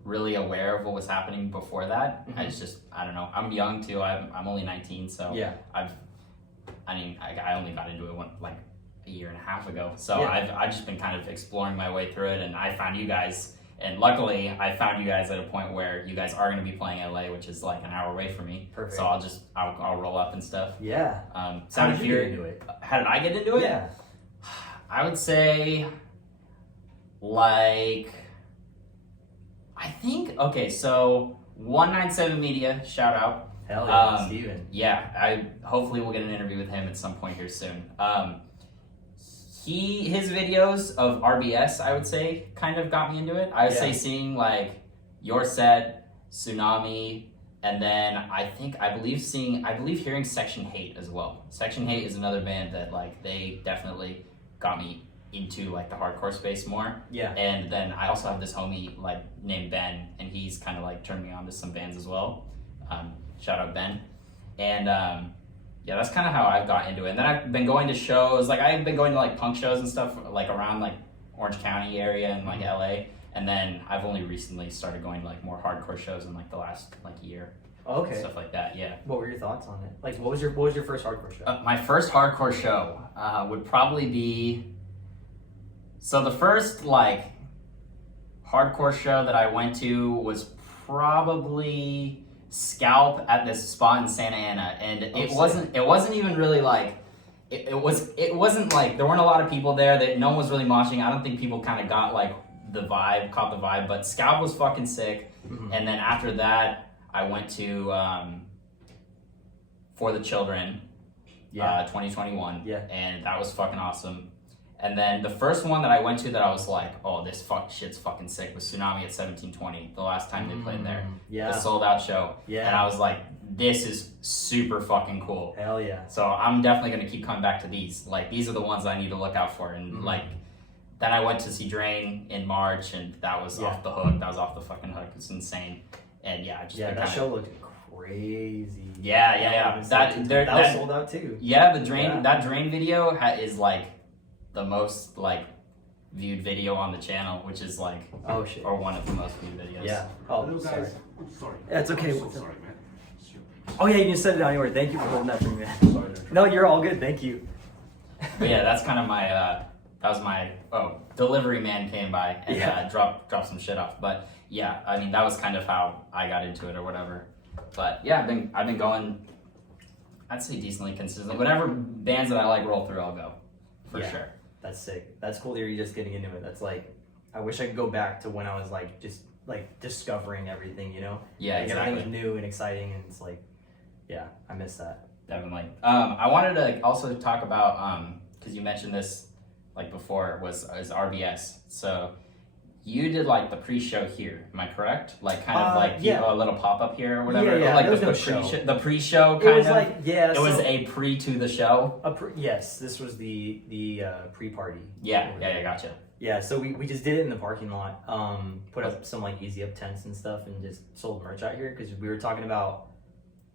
really aware of what was happening before that. Mhm. It's just, I don't know, I'm young too, I'm only 19, so Yeah. I only got into it like a year and a half ago, so Yeah. I've just been kind of exploring my way through it, and I found you guys. And luckily, I found you guys at a point where you guys are going to be playing LA, which is like an hour away from me. Perfect. So I'll roll up and stuff. Yeah. Sound How and did you get Fury. into it? How did I get into it? Yeah. I would say, like, so 197 Media, shout out. Hell yeah, Steven. Yeah, hopefully we'll get an interview with him at some point here soon. His videos of RBS, I would say, kind of got me into it. I would say seeing like your set, Tsunami, and then I believe hearing Section Hate as well. Section Hate is another band that like they definitely got me into like the hardcore space more. Yeah. And then I also have this homie like named Ben, and he's kind of like turned me on to some bands as well. Shout out Ben. And that's kind of how I've got into it. And then I've been going to shows, like I've been going to like punk shows and stuff like around like Orange County area and like LA. And then I've only recently started going to like more hardcore shows in like the last like year. Okay. Stuff like that, yeah. What were your thoughts on it? Like, what was your first hardcore show? My first hardcore show would probably be, so the first like hardcore show that I went to was probably Scalp at this spot in Santa Ana, and it wasn't even really like it wasn't like there weren't a lot of people there, that no one was really moshing. I don't think people kind of caught the vibe, but Scalp was fucking sick. Mm-hmm. And then after that I went to For the Children 2021, and that was fucking awesome. And then the first one that I went to that I was like, oh, this shit's fucking sick, was Tsunami at 1720, the last time they played there. Yeah. The sold out show. Yeah. And I was like, this is super fucking cool. Hell yeah. So I'm definitely going to keep coming back to these. Like, these are the ones I need to look out for. And like, then I went to see Drain in March, and that was off the hook. That was off the fucking hook. It's insane. And that show looked crazy. Yeah. That was sold out too. Yeah, that Drain video is like the most like viewed video on the channel, which is like or one of the most viewed videos. Yeah. Hello guys. I'm sorry. That's okay. I'm so sorry, man. Oh yeah, you can set it down anywhere. Thank you for holding that for me, man. Sorry. No, you're all good. Thank you. But yeah, that's kind of my that was my delivery man came by and dropped some shit off. But yeah, I mean that was kind of how I got into it or whatever. But yeah, I've been going, I'd say decently consistent. Whatever bands that I like roll through, I'll go for sure. That's sick. That's cool that you're just getting into it. That's like, I wish I could go back to when I was like just like discovering everything, you know? Yeah, like, exactly. Everything was new and exciting, and it's like, yeah, I miss that. Definitely. I wanted to also talk about because you mentioned this like before was RBS. So you did like the pre-show here, am I correct? Like kind of like a little pop-up here or whatever. Yeah, like there was the no pre-show. show. The pre-show kind It was of. like it was a pre to the show. Yes, this was the pre-party. Yeah, gotcha. Yeah, so we just did it in the parking lot. Put up some like easy up tents and stuff, and just sold merch out here because we were talking about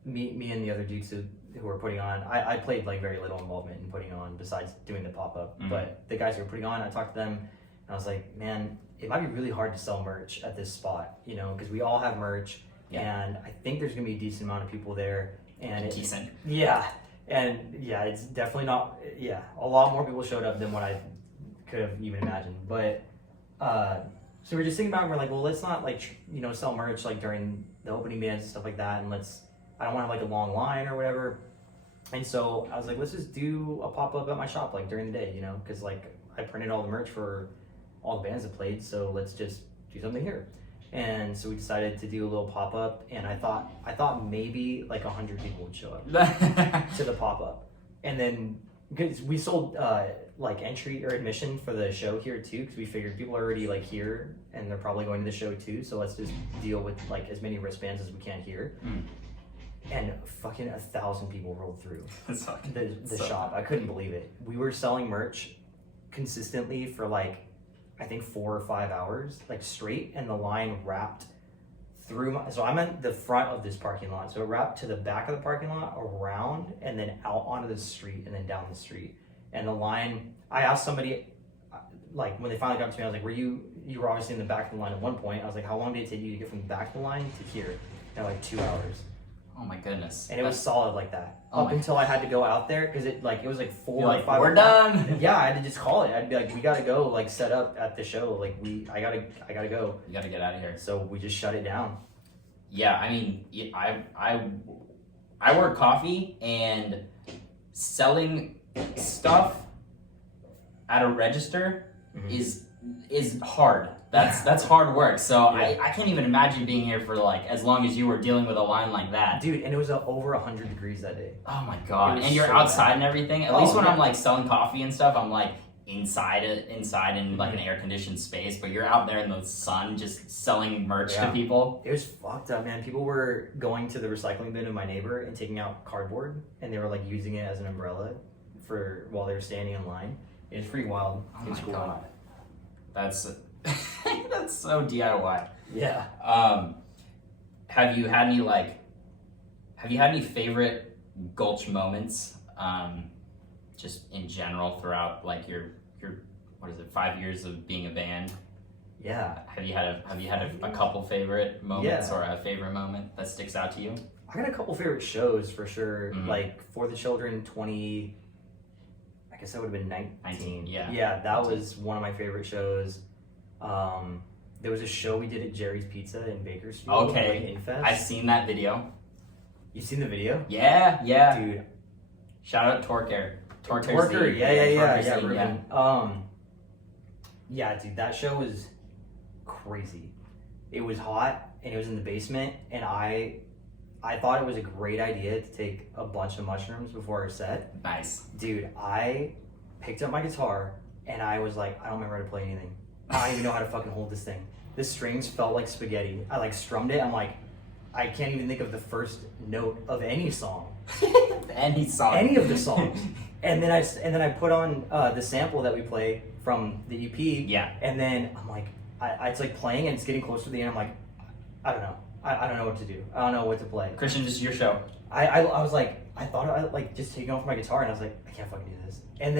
me and the other dudes who were putting on. I played like very little involvement in putting on besides doing the pop-up, but the guys who were putting on, I talked to them and I was like, man, it might be really hard to sell merch at this spot, you know, because we all have merch, and I think there's gonna be a decent amount of people there, and it's definitely not. Yeah, a lot more people showed up than what I could have even imagined. But so we're just thinking about it, we're like, well, let's not like sell merch like during the opening bands and stuff like that, and I don't want to have like a long line or whatever. And so I was like, let's just do a pop-up at my shop like during the day, you know, because like I printed all the merch for all the bands that played, so let's just do something here. And so we decided to do a little pop-up, and I thought maybe like 100 people would show up to the pop-up. And then because we sold like entry or admission for the show here too, because we figured people are already like here and they're probably going to the show too, so let's just deal with like as many wristbands as we can here. And fucking 1,000 people rolled through the shop. I couldn't believe it. We were selling merch consistently for like I think 4 or 5 hours like straight, and the line wrapped so I'm at the front of this parking lot. So it wrapped to the back of the parking lot, around, and then out onto the street, and then down the street. And the line, I asked somebody, like when they finally got to me, I was like, you were obviously in the back of the line at one point. I was like, how long did it take you to get from the back of the line to here? And like 2 hours. Oh my goodness. And it was solid like that. Oh up until I had to go out there, because it was like 4 You're or like, 5 we're o'clock. done. Yeah, I had to just call it. I'd be like, we gotta go, like set up at the show. Like I gotta go. You gotta get out of here. So we just shut it down. Yeah, I mean, I work coffee, and selling stuff at a register is hard. That's hard work. So Yeah. I can't even imagine being here for like as long as you were dealing with a line like that. Dude, and it was over 100 degrees that day. Oh my god! It was And you're so outside bad. and everything. At Oh, least when yeah. I'm like selling coffee and stuff, I'm like inside in like an air conditioned space. But you're out there in the sun just selling merch to Yeah. people. It was fucked up, man. People were going to the recycling bin of my neighbor and taking out cardboard, and they were like using it as an umbrella while they were standing in line. It was pretty wild. Oh It was my cool. god, that's that's so DIY. Yeah. Have you had any favorite Gulch moments? Just in general throughout like your what is it, 5 years of being a band? Yeah. Have you had a couple favorite moments Yeah. or a favorite moment that sticks out to you? I got a couple favorite shows for sure. Mhm. Like For the Children 20, I guess that would have been 19. Yeah. Yeah, that was one of my favorite shows. There was a show we did at Jerry's Pizza in Bakersfield. Okay. Like Infest. I've seen that video. You seen the video? Yeah. Dude. Shout out Torker. Torker. Yeah, Ruben. Yeah, dude, that show was crazy. It was hot, and it was in the basement, and I thought it was a great idea to take a bunch of mushrooms before our set. Nice. Dude, I picked up my guitar, and I was like, I don't remember how to play anything. I don't even know how to fucking hold this thing. The strings felt like spaghetti. I like strummed it. I'm like, I can't even think of the first note of any song. Any song. Any of the songs. And then I put on the sample that we play from the EP. Yeah. And then I'm like, it's like playing, and it's getting closer to the end. I'm like, I don't know. I don't know what to do. I don't know what to play. Christian, this is your show. I was like, I thought I like just taking off my guitar, and I was like, I can't fucking do this. And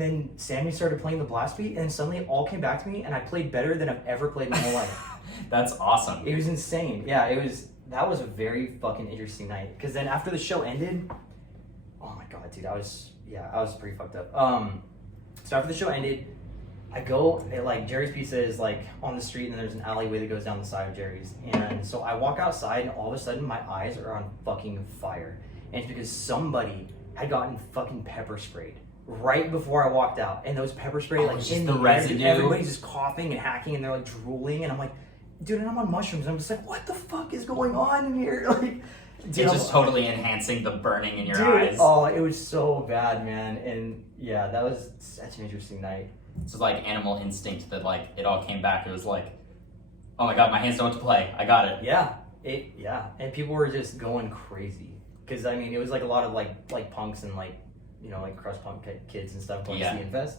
then Sammy started playing the blast beat, and suddenly it all came back to me, and I played better than I've ever played in my whole life. That's awesome. It was insane. Yeah, that was a very fucking interesting night. Because then after the show ended, oh my god, dude, I was pretty fucked up. So after the show ended, I go, like, Jerry's Pizza is like on the street, and then there's an alleyway that goes down the side of Jerry's. And so I walk outside, and all of a sudden my eyes are on fucking fire. And it's because somebody had gotten fucking pepper sprayed right before I walked out. And those pepper spray, like, it's just in the air, residue. everybody's just coughing and hacking, and they're like drooling, and I'm like, dude, and I'm on mushrooms. I'm just like, what the fuck is going on in here? Like, It's just totally enhancing the burning in your dude, eyes. oh, it was so bad, man. And yeah, that was such an interesting night. It's like animal instinct that like it all came back. It was like, oh my god, my hands know what to play. I got it. Yeah, and people were just going crazy because I mean it was like a lot of like punks and like like crust punk kids and stuff going to see Infest.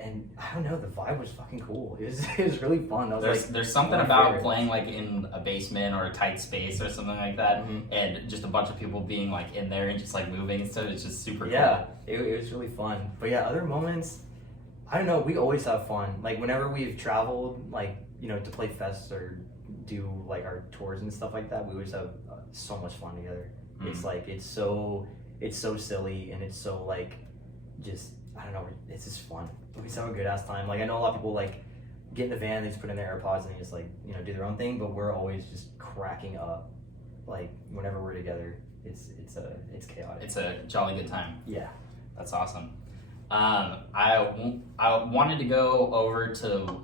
And I don't know, the vibe was fucking cool. It was really fun. I was There's something my about favorite. playing like in a basement or a tight space or something like that, Mhm. and just a bunch of people being like in there and just like moving and stuff. It's just super Yeah, it was really fun. But yeah, other moments, I don't know, we always have fun. Like whenever we've traveled, like, to play fests or do like our tours and stuff like that, we always have so much fun together. Mhm. It's like, it's so silly, and it's so like, just, I don't know, it's just fun. We just have a good ass time. Like I know a lot of people like get in the van, they just put in their AirPods and they just like, do their own thing, but we're always just cracking up. Like whenever we're together, it's chaotic. It's a jolly good time. Yeah. That's awesome. I wanted to go over to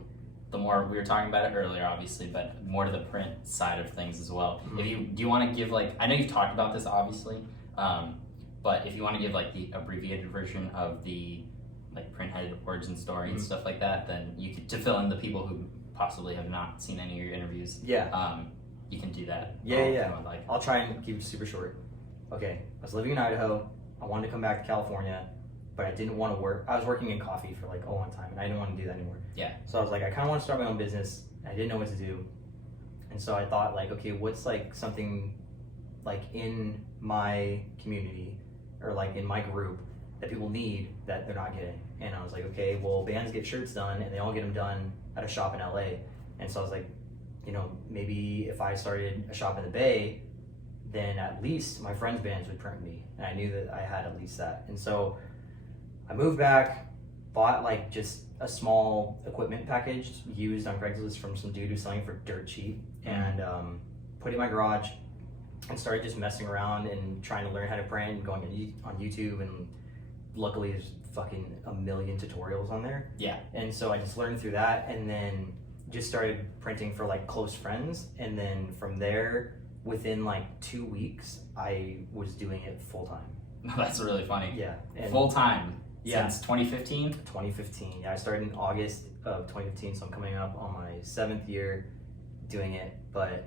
the more, we were talking about it earlier, obviously, but more to the print side of things as well. Mhm. Do you want to give like, I know you've talked about this obviously, but if you want to give like the abbreviated version of the like printhead origin story and Mhm. stuff like that, then you could, to fill in the people who possibly have not seen any of your interviews. Yeah. You can do that. Yeah. if you would like. I'll try and keep it super short. Okay, I was living in Idaho. I wanted to come back to California, but I didn't want to work. I was working in coffee for like a long time, and I didn't want to do that anymore. Yeah. So I was like, I kind of want to start my own business. I didn't know what to do. And so I thought like, okay, what's like something like in my community or like in my group that people need that they're not getting. And I was like, okay, well, bands get shirts done and they all get them done at a shop in LA. And so I was like, you know, maybe if I started a shop in the Bay, then at least my friends' bands would print me. And I knew that I had at least that. And so I moved back, bought like just a small equipment package used on Craigslist from some dude who's selling it for dirt cheap, and put it in my garage and started just messing around and trying to learn how to print and going on YouTube. And luckily there's fucking a million tutorials on there. Yeah. And so I just learned through that and then just started printing for like close friends. And then from there, within like 2 weeks, I was doing it full time. That's really funny. Yeah. And Full time Yeah. since 2015? 2015. Yeah, I started in August of 2015, so I'm coming up on my 7th year doing it. But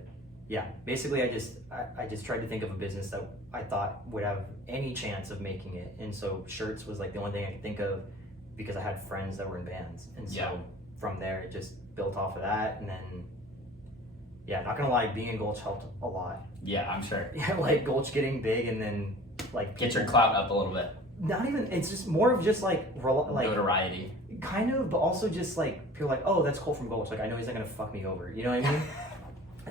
yeah, basically I just tried to think of a business that I thought would have any chance of making it. And so shirts was like the only thing I could think of because I had friends that were in bands. And so from there it just built off of that. And then yeah, not gonna lie, being in Gulch helped a lot. Yeah, I'm sure. Yeah, like Gulch getting big and then like Get your clout up a little bit. not even, it's just more of just like Notoriety. kind of, but also just like people are like, oh, that's Cole from Gulch. Like I know he's not gonna fuck me over. You know what I mean?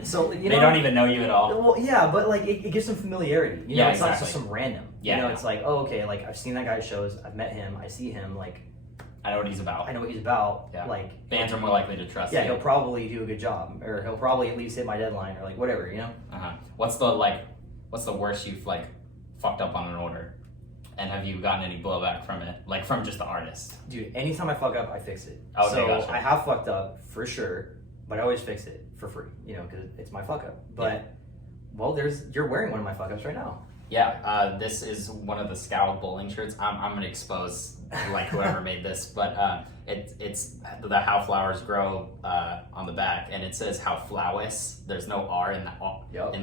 So you know, They don't even know you at all. Well, yeah, but like it gives some familiarity. You know, Yeah, it's not exactly. just some random. Yeah. You know, it's like, oh, okay, like I've seen that guy at shows. I've met him. I see him. Like I know what he's about. I know what he's about. Yeah. Like Bands are more likely to trust yeah, you. he'll probably do a good job, or he'll probably at least hit my deadline, or like whatever. You know. Uh-huh. What's the worst you've like fucked up on an order? And have you gotten any blowback from it? Like from just the artist? Dude, anytime I fuck up, I fix it. Okay, so gotcha. I have fucked up for sure, but I always fix it for free, you know, because it's my fuck up. But well, you're wearing one of my fuck ups right now. Yeah, this is one of the Scowl bowling shirts. I'm gonna expose like whoever made this, but it's the How Flowers Grow on the back, and it says How Flowers. There's no R in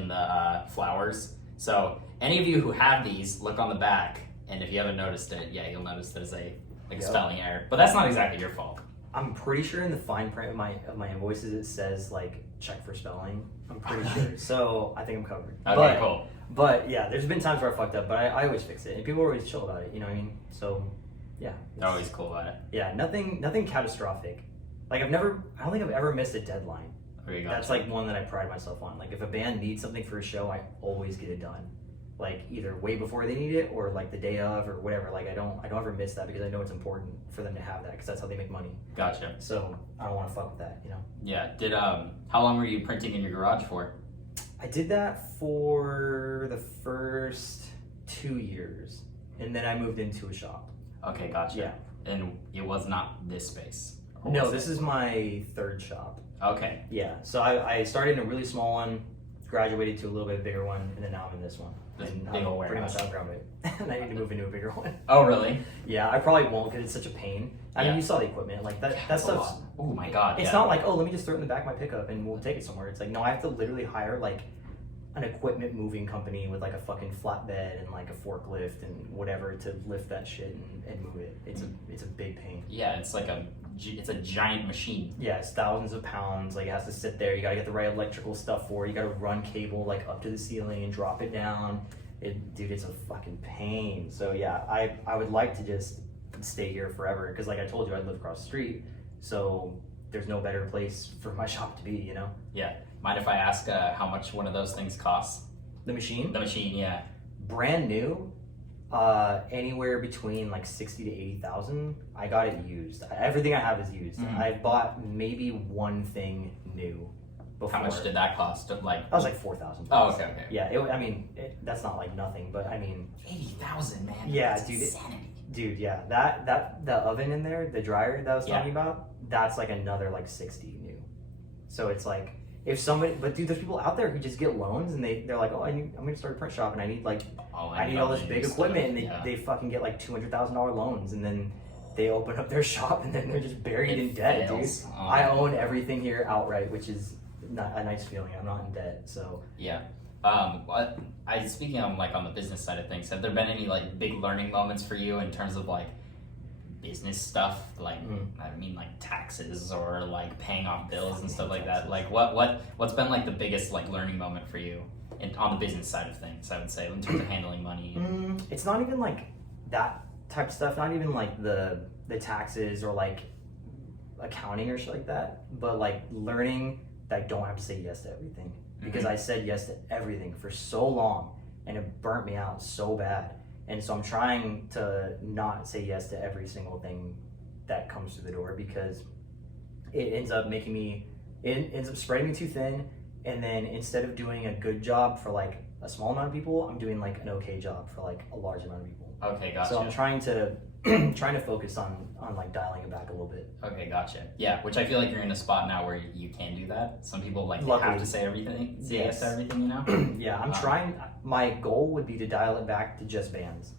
the flowers. So any of you who have these, look on the back, and if you haven't noticed it, yeah, you'll notice there's a spelling error. But that's not exactly your fault. I'm pretty sure in the fine print of my invoices it says like check for spelling. I'm pretty sure. So I think I'm covered. Okay, cool. But yeah, there's been times where I fucked up, but I always fix it, and people are always chill about it. You know what I mean? So yeah, They're always cool about it. yeah, nothing catastrophic. Like I don't think I've ever missed a deadline. There you go. That's like one that I pride myself on. Like if a band needs something for a show, I always get it done. Like either way before they need it or like the day of or whatever. Like I don't ever miss that because I know it's important for them to have that because that's how they make money. Gotcha. So I don't want to fuck with that, you know. Yeah. How long were you printing in your garage for? I did that for the first 2 years, and then I moved into a shop. Okay, gotcha. Yeah. And it was not this space. Or No, was this is my third shop. Okay. Yeah. So I started in a really small one, graduated to a little bit bigger one, and then now I'm in this one. This And big I'm old pretty warehouse. much outgrown it. And I need to move into a bigger one. Oh, really? Yeah, I probably won't because it's such a pain. I Yeah. mean, you saw the equipment. Like that That's a stuff's. lot. Oh my god. It's yeah. not like, oh, let me just throw it in the back of my pickup and we'll take it somewhere. It's like, no, I have to literally hire like an equipment moving company with like a fucking flatbed and like a forklift and whatever to lift that shit and move it. It's a big pain. Yeah, it's like it's a giant machine. Yeah, it's thousands of pounds. Like it has to sit there. You gotta get the right electrical stuff for it. You gotta run cable like up to the ceiling and drop it down. Dude, it's a fucking pain. So yeah, I would like to just stay here forever because like I told you, I live across the street. So there's no better place for my shop to be, you know? Yeah. Mind if I ask how much one of those things costs? The machine, The machine, yeah. brand new, anywhere between like 60 to 80,000. I got it used. Everything I have is used. Mhm. I bought maybe one thing new before. How much did that cost? Like That was like 4,000. Oh, okay. Yeah, that's not like nothing, but I mean, 80,000, man. Yeah, That's dude, insanity. dude, yeah, that the oven in there, the dryer that I was Yeah. talking about, that's like another like 60 new. So it's like if somebody, but dude, there's people out there who just get loans and they're like, oh, I'm gonna start a print shop and I need like I need all this big equipment, and they fucking get like $200,000 loans, and then they open up their shop and then they're just buried in debt, fails. dude. Oh, I man. own everything here outright, which is not a nice feeling. I'm not in debt, so. Yeah. Speaking on the business side of things, have there been any like big learning moments for you in terms of like business stuff, like I mean like taxes or like paying off bills and stuff like that. Like what's been like the biggest like learning moment for you on the business side of things, I would say, in terms of handling money? It's not even like that type of stuff, not even like the taxes or like accounting or shit like that, but like learning that I don't have to say yes to everything, because I said yes to everything for so long and it burnt me out so bad. And so I'm trying to not say yes to every single thing that comes through the door, because it ends up spreading me too thin. And then instead of doing a good job for like a small amount of people, I'm doing like an okay job for like a large amount of people. Okay, gotcha. So I'm trying to focus on like dialing it back a little bit. Okay, gotcha. Yeah, which I feel like you're in a spot now where you can do that. Some people like Luckily. have to say everything, say yes Yes. to everything, you know? Yeah, I'm trying. My goal would be to dial it back to just bands.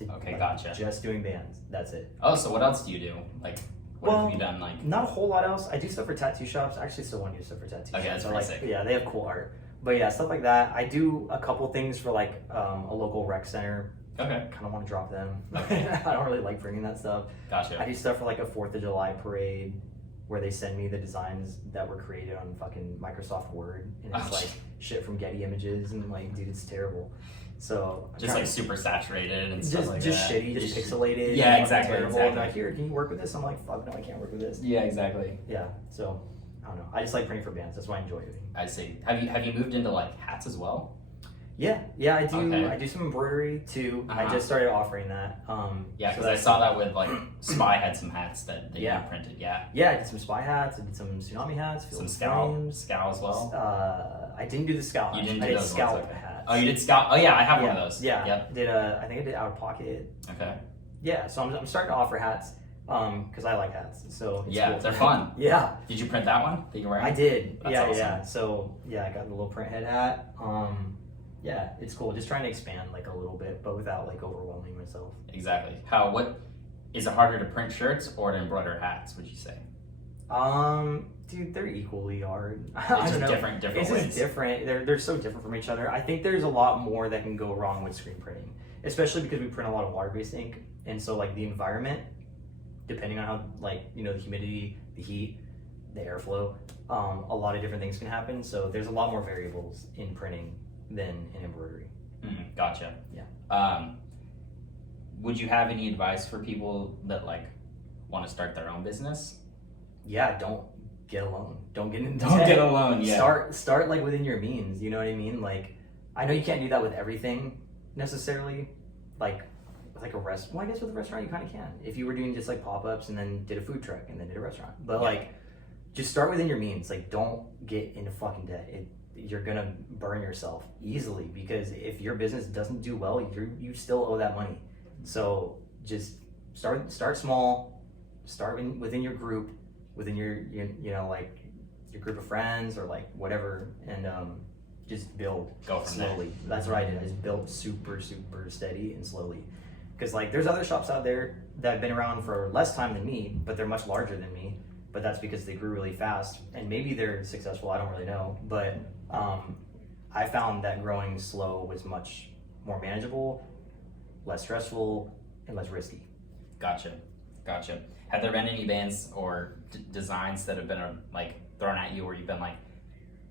Okay, gotcha. Just doing bands. That's it. Oh, so what else do you do? Like, what have you done? Like, Not a whole lot else. I do stuff for tattoo shops. I actually still want to do stuff for tattoo shops. that's So, pretty like, sick. yeah, they have cool art. But yeah, stuff like that. I do a couple things for like a local rec center. okay, Kind of want to drop them. Okay. I don't really like bringing that stuff. gotcha. I do stuff for like a 4th of July parade where they send me the designs that were created on fucking Microsoft Word, and it's Oh, like shit from Getty Images, and like, dude, it's terrible. So I'm Just trying like super saturated and stuff just like just that. shitty, just pixelated. Yeah, and exactly, Terrible. exactly. And they're like, here, can you work with this? I'm like, fuck no, I can't work with this. Yeah, exactly. Yeah, so I don't know. I just like printing for bands. That's what I enjoy doing. I see. Have you moved into like hats as well? Yeah, I do. Okay. I do some embroidery too. I Uh-huh. just started offering that. Yeah, so because I that's- saw that with like Spy had some hats that Yeah. you printed. Yeah, Yeah, I did some spy hats. I did some tsunami hats. some Field scowl Flames. as well. I didn't do the scowl. You didn't I do did those ones, scallop okay. hats. Oh, you did scowl. Oh yeah, I have yeah, one of those. Yeah. Yep. I think I did out of pocket. Okay. Yeah, so I'm starting to offer hats because I like hats. So it's Yeah, cool. they're fun. Yeah, Did you print that one that you're wearing? I did. That's yeah, awesome. yeah. So yeah, I got the little print head hat. Yeah, it's cool. Just trying to expand like a little bit, but without like overwhelming myself. Exactly. What is it harder to print shirts or to embroider hats? Would you say? Dude, they're equally hard. It's I just don't know. different It's ways. just different. They're so different from each other. I think there's a lot more that can go wrong with screen printing, especially because we print a lot of water-based ink, and so like the environment, depending on how like the humidity, the heat, the airflow, a lot of different things can happen. So there's a lot more variables in printing than in embroidery. Gotcha. Yeah. Would you have any advice for people that like want to start their own business? Yeah, don't get alone. Don't get into Don't debt. get alone. Yeah. Start like within your means. You know what I mean? Like, I know you can't do that with everything necessarily. Like a restaurant. Well, I guess with a restaurant you kind of can. If you were doing just like pop-ups and then did a food truck and then did a restaurant, but like, just start within your means. Like, don't get into fucking debt. You're gonna burn yourself easily, because if your business doesn't do well, you still owe that money. So just start small. Start within your group, within your like your group of friends or like whatever, and just build. Go from there. slowly. That's what I did. I just built super steady and slowly. Because like there's other shops out there that have been around for less time than me, but they're much larger than me. But that's because they grew really fast, and maybe they're successful. I don't really know, but I found that growing slow was much more manageable, less stressful, and less risky. Gotcha. Have there been any bands or designs that have been like thrown at you where you've been like,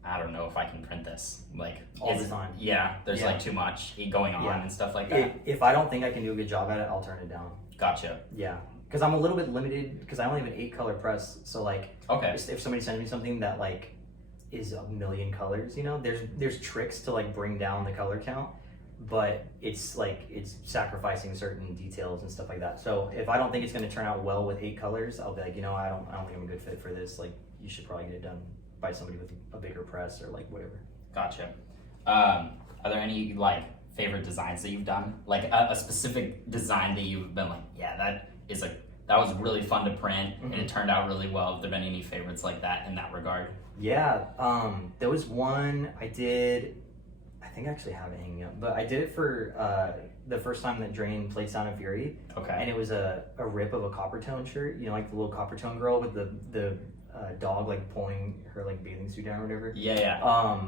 I don't know if I can print this? Like All the time. Yeah, there's Yeah. like too much going on Yeah. and stuff like that. If I don't think I can do a good job at it, I'll turn it down. Gotcha. Yeah, because I'm a little bit limited because I only have an 8-color press. So like, Okay. if somebody sends me something that like is a million colors, there's tricks to like bring down the color count, but it's sacrificing certain details and stuff like that. So if I don't think it's going to turn out well with 8 colors, I'll be like, I don't think I'm a good fit for this. Like, you should probably get it done by somebody with a bigger press or like whatever. Gotcha. Are there any like favorite designs that you've done? Like a specific design that you've been like, yeah, that was really fun to print and it turned out really well. Have there been any favorites like that in that regard? Yeah, there was one I did. I think I actually have it hanging up, but I did it for the first time that Drain played Sound of Fury. Okay. And it was a rip of a copper tone shirt, like the little copper tone girl with the dog like pulling her like bathing suit down or whatever. Yeah.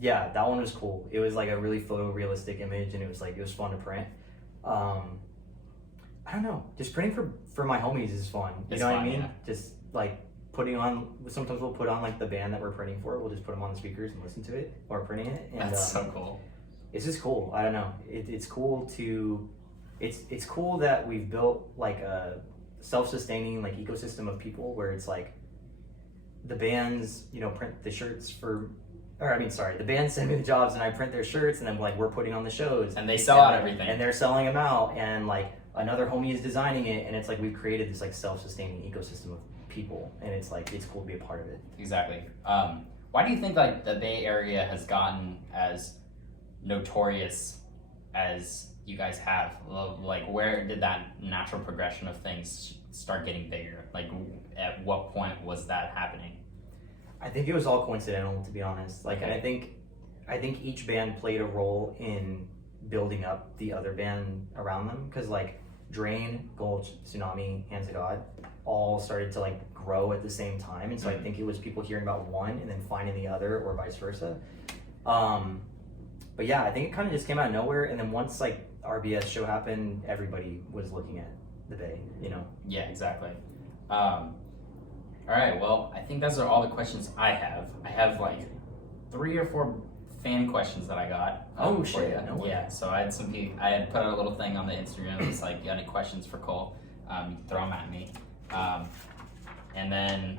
Yeah, that one was cool. It was like a really photorealistic image, and it was fun to print. I don't know. Just printing for my homies is fun. You It's know what I fun, mean? yeah. Just like putting on. Sometimes we'll put on like the band that we're printing for. We'll just put them on the speakers and listen to it while we're printing it. And, That's so cool. It's just cool. I don't know. It's cool to. It's cool that we've built like a self-sustaining like ecosystem of people where it's like the bands, you know, print the shirts for. The bands send me the jobs and I print their shirts and then like we're putting on the shows And they sell out everything. and they're selling them out and like another homie is designing it and it's like we've created this like self-sustaining ecosystem of people and it's like it's cool to be a part of it. Exactly. Why do you think like the Bay Area has gotten as notorious as you guys have? Like, where did that natural progression of things start getting bigger? Like, at what point was that happening? I think it was all coincidental, to be honest. Like, Okay. I think each band played a role in building up the other band around them. Because like Drain, Gulch, Tsunami, Hands of God, all started to like grow at the same time. And so I think it was people hearing about one and then finding the other, or vice versa. But yeah, I think it kind of just came out of nowhere. And then once like RBS show happened, everybody was looking at the Bay. You know. Yeah, exactly. All right, well, I think those are all the questions I have. I have like 3 or 4 fan questions that I got. Oh, for shit, you. no way. Yeah, so I had put out a little thing on the Instagram. It's like, you got any questions for Cole? You can throw them at me. And then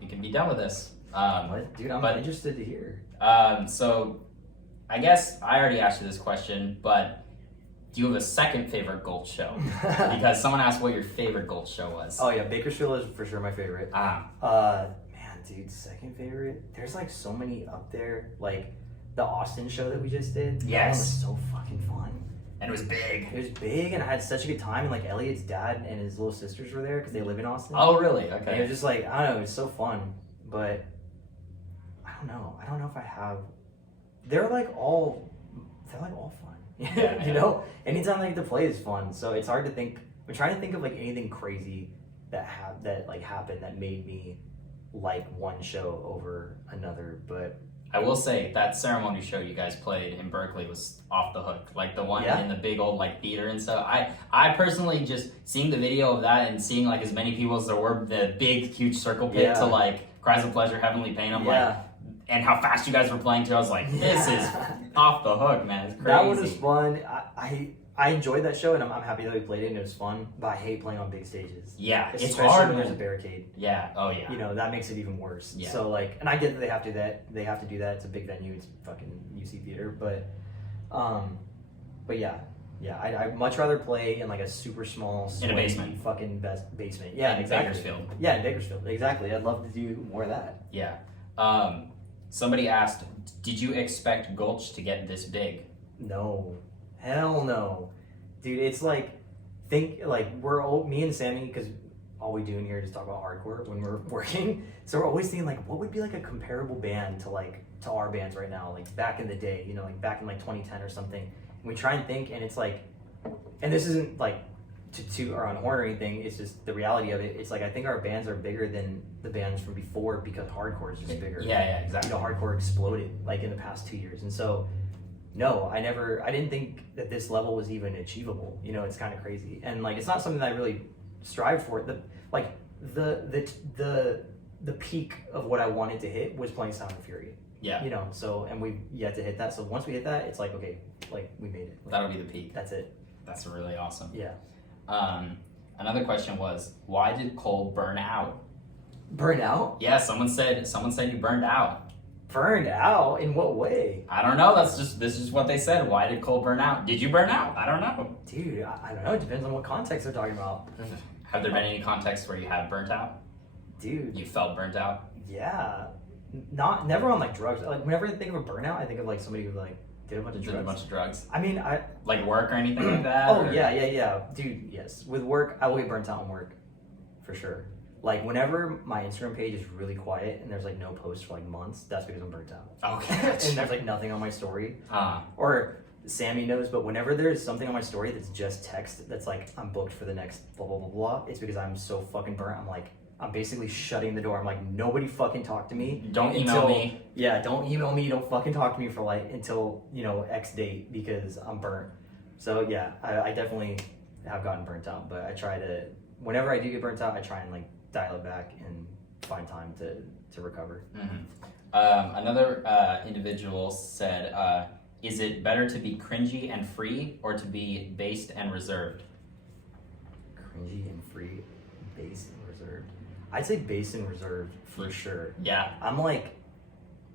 we can be done with this. What? Dude, I'm but- interested to hear. So I guess I already asked you this question, but do you have a second favorite Gulch show? Because someone asked what your favorite Gulch show was. Oh yeah, Bakersfield is for sure my favorite. Man, dude, second favorite. There's like so many up there. Like the Austin show that we just did. That one was Yes. so fucking fun. And it was big. It was big, and I had such a good time. And like Elliot's dad and his little sisters were there because they live in Austin. Oh, really? And it Okay. was just like I don't know. It was so fun, but I don't know. I don't know if I have. They're like all fun. Yeah, You yeah. know, anytime I get to play is fun. So it's hard to think. I'm trying to think of like anything crazy that happened that made me like one show over another. But I will say that ceremony show you guys played in Berkeley was off the hook. Like the one Yeah. in the big old like theater and stuff. I personally just seeing the video of that and seeing like as many people as there were, the big huge circle pit Yeah. to like Cries of Pleasure, Heavenly Pain. I'm like, and how fast you guys were playing too. I was like, this is off the hook, man. It's crazy. that one was fun. I enjoyed that show, and I'm happy that we played it and it was fun. But I hate playing on big stages. Yeah, it's Especially hard. when there's a Man. barricade. Yeah. Oh yeah. You know, that makes it even worse. Yeah. So like, and I get that they have to do that. It's a big venue. It's fucking UC Theater, but yeah, I'd much rather play in like a super small, In a sweaty basement. fucking basement. Yeah, In exactly. Bakersfield. Yeah, in Bakersfield, exactly. I'd love to do more of that. Yeah. Somebody asked, did you expect Gulch to get this big? No, hell no, dude. It's like me and Sammy, because all we do in here is talk about hardcore when we're working. So we're always thinking like, what would be like a comparable band to our bands right now, like back in the day, you know, like back in like 2010 or something. And we try and think, and it's like, and this isn't like to our own horn or anything. It's just the reality of it. It's like I think our bands are bigger than the bands from before because hardcore is just bigger. Yeah, exactly. You know, hardcore exploded like in the past 2 years, and so. No, I didn't think that this level was even achievable. You know, it's kind of crazy. And like, it's not something that I really strive for. The peak of what I wanted to hit was playing Sound of Fury. Yeah. You know, so, and we've yet to hit that. So once we hit that, it's like, okay, like we made it. Like, That'll be the peak. that's it. That's really awesome. Yeah. Another question was, why did Cole burn out? Burn out? Yeah, someone said you burned out. Burned out? In what way? I don't know. This is what they said. Why did Cole burn out? Did you burn out? I don't know. Dude, I don't know. It depends on what context they're talking about. Have there been any contexts where you have burnt out? Dude. You felt burnt out? Yeah. Never on like drugs. Like whenever I think of a burnout, I think of like somebody who like did a bunch of Did drugs. a bunch of drugs? I mean, Like work or anything like that? Oh or- yeah, dude. Yes, with work, I will get burnt out on work, for sure. Like whenever my Instagram page is really quiet and there's like no posts for like months, that's because I'm burnt out. Okay. And there's like nothing on my story. Uh, Or Sammy knows, but whenever there's something on my story that's just text that's like I'm booked for the next blah blah blah blah, it's because I'm so fucking burnt. I'm basically shutting the door. I'm like, nobody fucking talk to me. don't email me. Yeah, don't email me. Don't fucking talk to me for like until, you know, X date because I'm burnt. So yeah, I definitely have gotten burnt out, but I try to, whenever I do get burnt out, I try and like dial it back and find time to recover. Another individual said, is it better to be cringy and free or to be based and reserved? Cringy and free, based and reserved. I'd say based and reserved for sure. Yeah. I'm like,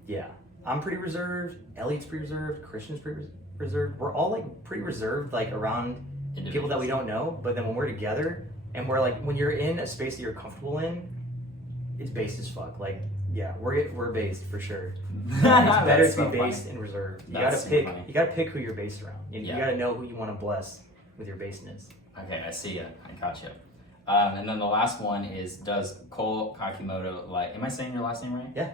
yeah, I'm pretty reserved. Elliot's pretty reserved. Christian's pretty reserved. We're all like pretty reserved, like around people that we don't know. But then when we're together and we're like, when you're in a space that you're comfortable in, it's based as fuck. Like, yeah, we're based for sure. It's better to be based and reserved. You gotta pick. Funny. You gotta pick who you're based around. You gotta know who you want to bless with your basedness. Okay, I see you. I got you. And then the last one is, does Kolkakimoto like? Am I saying your last name right? Yeah.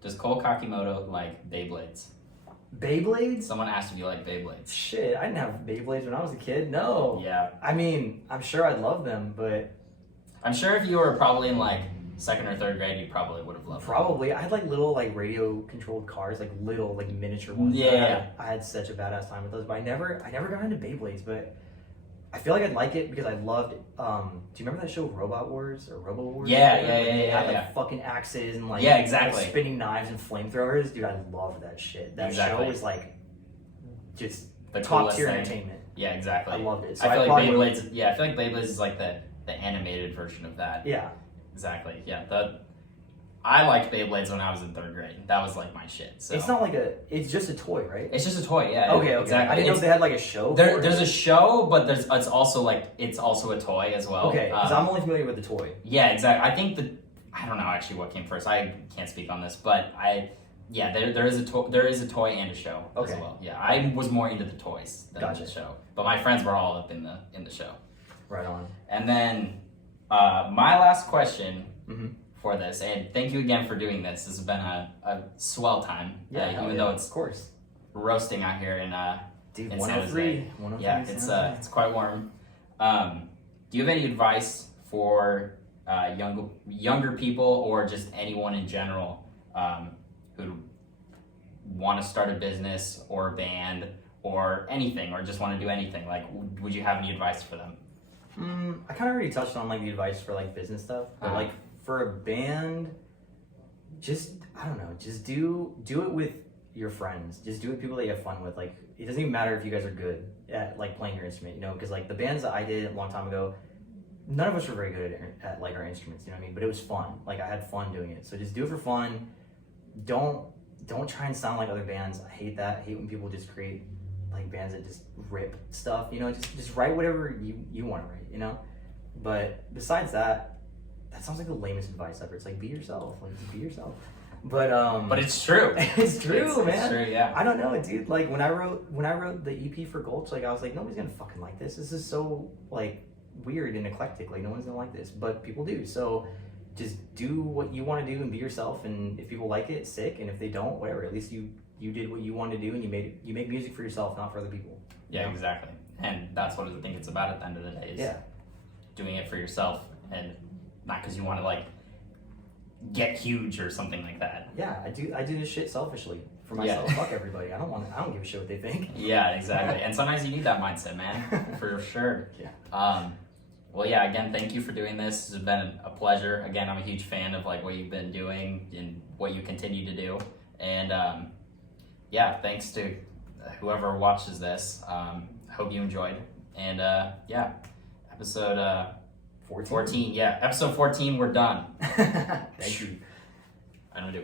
Does Kolkakimoto like Beyblades? Beyblades? Someone asked if you like Beyblades. Shit, I didn't have Beyblades when I was a kid. No. Yeah. I mean, I'm sure I'd love them, but I'm sure if you were probably in like 2nd or 3rd grade, you probably would have loved them. Probably. I had like little like radio controlled cars, like little like miniature ones. Yeah. I had such a badass time with those, but I never got into Beyblades, but I feel like I'd like it because I loved. Do you remember that show Robot Wars or Robo Wars? Yeah. They had like fucking axes and like exactly like, spinning knives and flamethrowers. Dude, I loved that shit. That show was like just the top tier thing. Entertainment. Yeah, exactly. I loved it. So I feel like Beyblades. Yeah, I feel like Beyblades is like the animated version of that. Yeah. Exactly. Yeah. I liked Beyblades when I was in 3rd grade. That was like my shit. So. It's not like it's just a toy, right? It's just a toy, yeah. Okay. Exactly. I didn't know if they had like a show. There's a show, but it's also a toy as well. Okay, because I'm only familiar with the toy. Yeah, exactly. I think I don't know actually what came first. I can't speak on this, but there is a toy and a show as well. Yeah, I was more into the toys than the show, but my friends were all up in the show. Right on. And then my last question. For this, and thank you again for doing this. This has been a swell time. Even though it's of course roasting out here in Dude, in 103. Yeah, it's quite warm. Do you have any advice for younger people or just anyone in general who want to start a business or a band or anything, or just want to do anything? Like, would you have any advice for them? I kind of already touched on like the advice for like business stuff, but like for a band, just I don't know, just do it with your friends. Just do it with people that you have fun with. Like, it doesn't even matter if you guys are good at like playing your instrument, you know, because like the bands that I did a long time ago, none of us were very good at like our instruments, you know what I mean? But it was fun. Like, I had fun doing it. So just do it for fun. Don't try and sound like other bands. I hate that. I hate when people just create like bands that just rip stuff, you know. Just write whatever you want to write, you know. But besides that sounds like the lamest advice ever. It's like, be yourself. Like, just be yourself. But it's true. It's true, man. It's true, yeah. I don't know, dude. Like, when I wrote the EP for Gulch, like, I was like, nobody's gonna fucking like this. This is so like weird and eclectic. Like, no one's gonna like this, but people do. So just do what you want to do and be yourself. And if people like it, sick. And if they don't, whatever. At least you did what you wanted to do, and you make music for yourself, not for other people. Yeah, exactly. And that's what I think it's about at the end of the day. Is doing it for yourself, and not because you want to like get huge or something like that. Yeah, I do this shit selfishly for myself. Fuck everybody. I don't give a shit what they think. Yeah, exactly. And sometimes you need that mindset, man, for sure. Yeah. Well, yeah. Again, thank you for doing this. This has been a pleasure. Again, I'm a huge fan of like what you've been doing and what you continue to do. And thanks to whoever watches this. Hope you enjoyed. And episode 14. Yeah, episode 14. We're done. Thank you. I don't do.